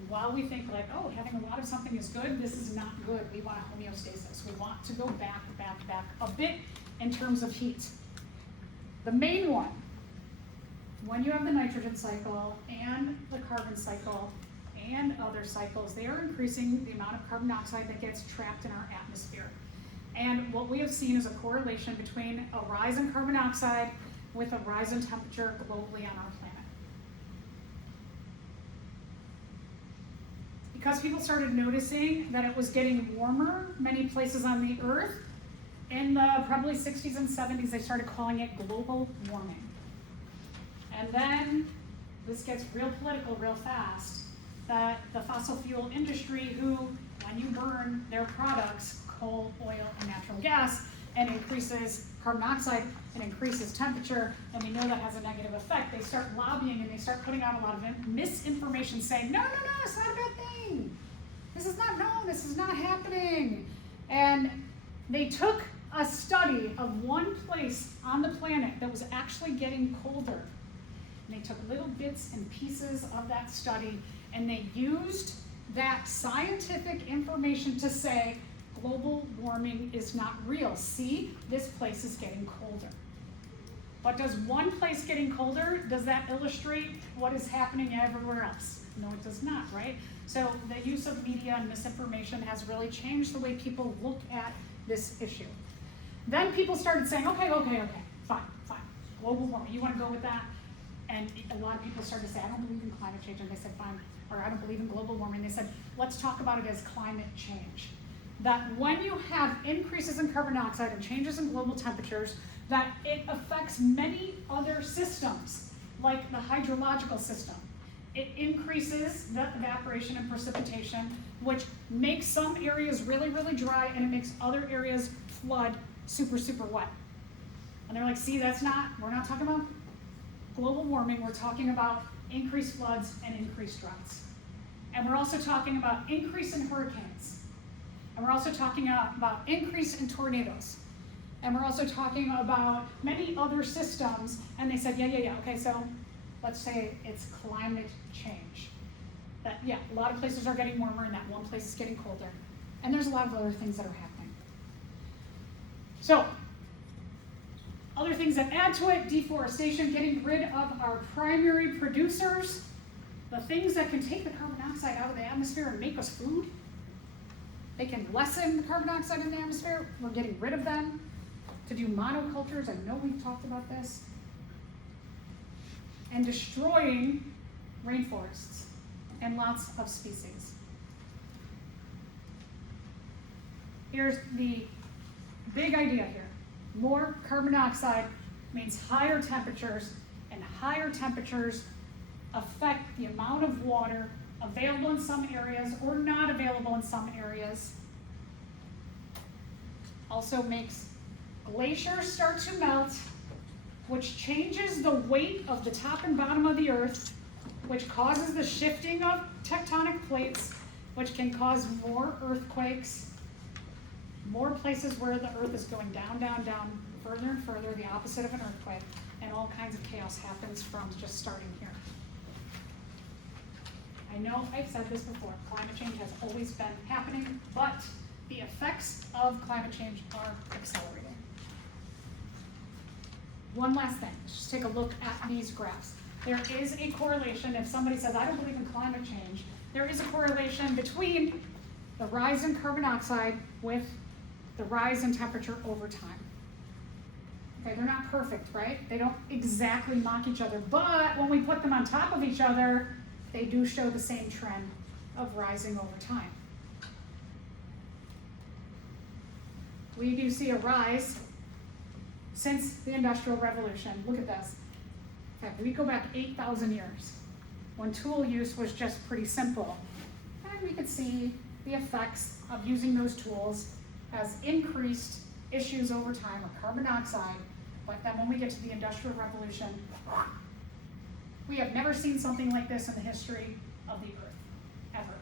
While we think like, oh, having a lot of something is good, this is not good. We want homeostasis. We want to go back a bit in terms of heat. The main one, when you have the nitrogen cycle and the carbon cycle and other cycles, they are increasing the amount of carbon dioxide that gets trapped in our atmosphere. And what we have seen is a correlation between a rise in carbon dioxide with a rise in temperature globally on our planet. Because people started noticing that it was getting warmer many places on the Earth, in the probably 60s and 70s, they started calling it global warming. And then this gets real political real fast, that the fossil fuel industry, who, when you burn their products, coal, oil, and natural gas, and increases carbon dioxide and increases temperature, and we know that has a negative effect, they start lobbying and they start putting out a lot of misinformation saying, no, it's not a bad thing. This is not happening. And they took a study of one place on the planet that was actually getting colder. And they took little bits and pieces of that study, and they used that scientific information to say, global warming is not real. See, this place is getting colder. But does one place getting colder, does that illustrate what is happening everywhere else? No, it does not, right? So the use of media and misinformation has really changed the way people look at this issue. Then people started saying, okay, fine. Global warming, you want to go with that? And a lot of people started to say, I don't believe in climate change. And they said, fine, or I don't believe in global warming. They said, let's talk about it as climate change. That when you have increases in carbon dioxide and changes in global temperatures, that it affects many other systems, like the hydrological system. It increases the evaporation and precipitation, which makes some areas really, really dry, and it makes other areas flood super, super wet. And they're like, see, we're not talking about global warming, we're talking about increased floods and increased droughts. And we're also talking about increase in hurricanes. And we're also talking about increase in tornadoes. And we're also talking about many other systems. And they said, yeah, okay, so let's say it's climate change. That, yeah, a lot of places are getting warmer and that one place is getting colder. And there's a lot of other things that are happening. So, other things that add to it, deforestation, getting rid of our primary producers, the things that can take the carbon dioxide out of the atmosphere and make us food. They can lessen the carbon dioxide in the atmosphere. We're getting rid of them to do monocultures. I know we've talked about this. And destroying rainforests and lots of species. Here's the big idea here. More carbon dioxide means higher temperatures, and higher temperatures affect the amount of water available in some areas or not available in some areas. Also makes glaciers start to melt, which changes the weight of the top and bottom of the earth, which causes the shifting of tectonic plates, which can cause more earthquakes, more places where the earth is going down, down, down, further and further, the opposite of an earthquake, and all kinds of chaos happens from just starting here. I know I've said this before, climate change has always been happening, but the effects of climate change are accelerating. One last thing, let's just take a look at these graphs. There is a correlation, if somebody says, I don't believe in climate change, there is a correlation between the rise in carbon dioxide with the rise in temperature over time. Okay, they're not perfect, right? They don't exactly mock each other, but when we put them on top of each other, they do show the same trend of rising over time. We do see a rise since the Industrial Revolution. Look at this. Okay, we go back 8,000 years when tool use was just pretty simple. And we could see the effects of using those tools has increased issues over time of carbon dioxide, but then when we get to the Industrial Revolution, we have never seen something like this in the history of the earth, ever.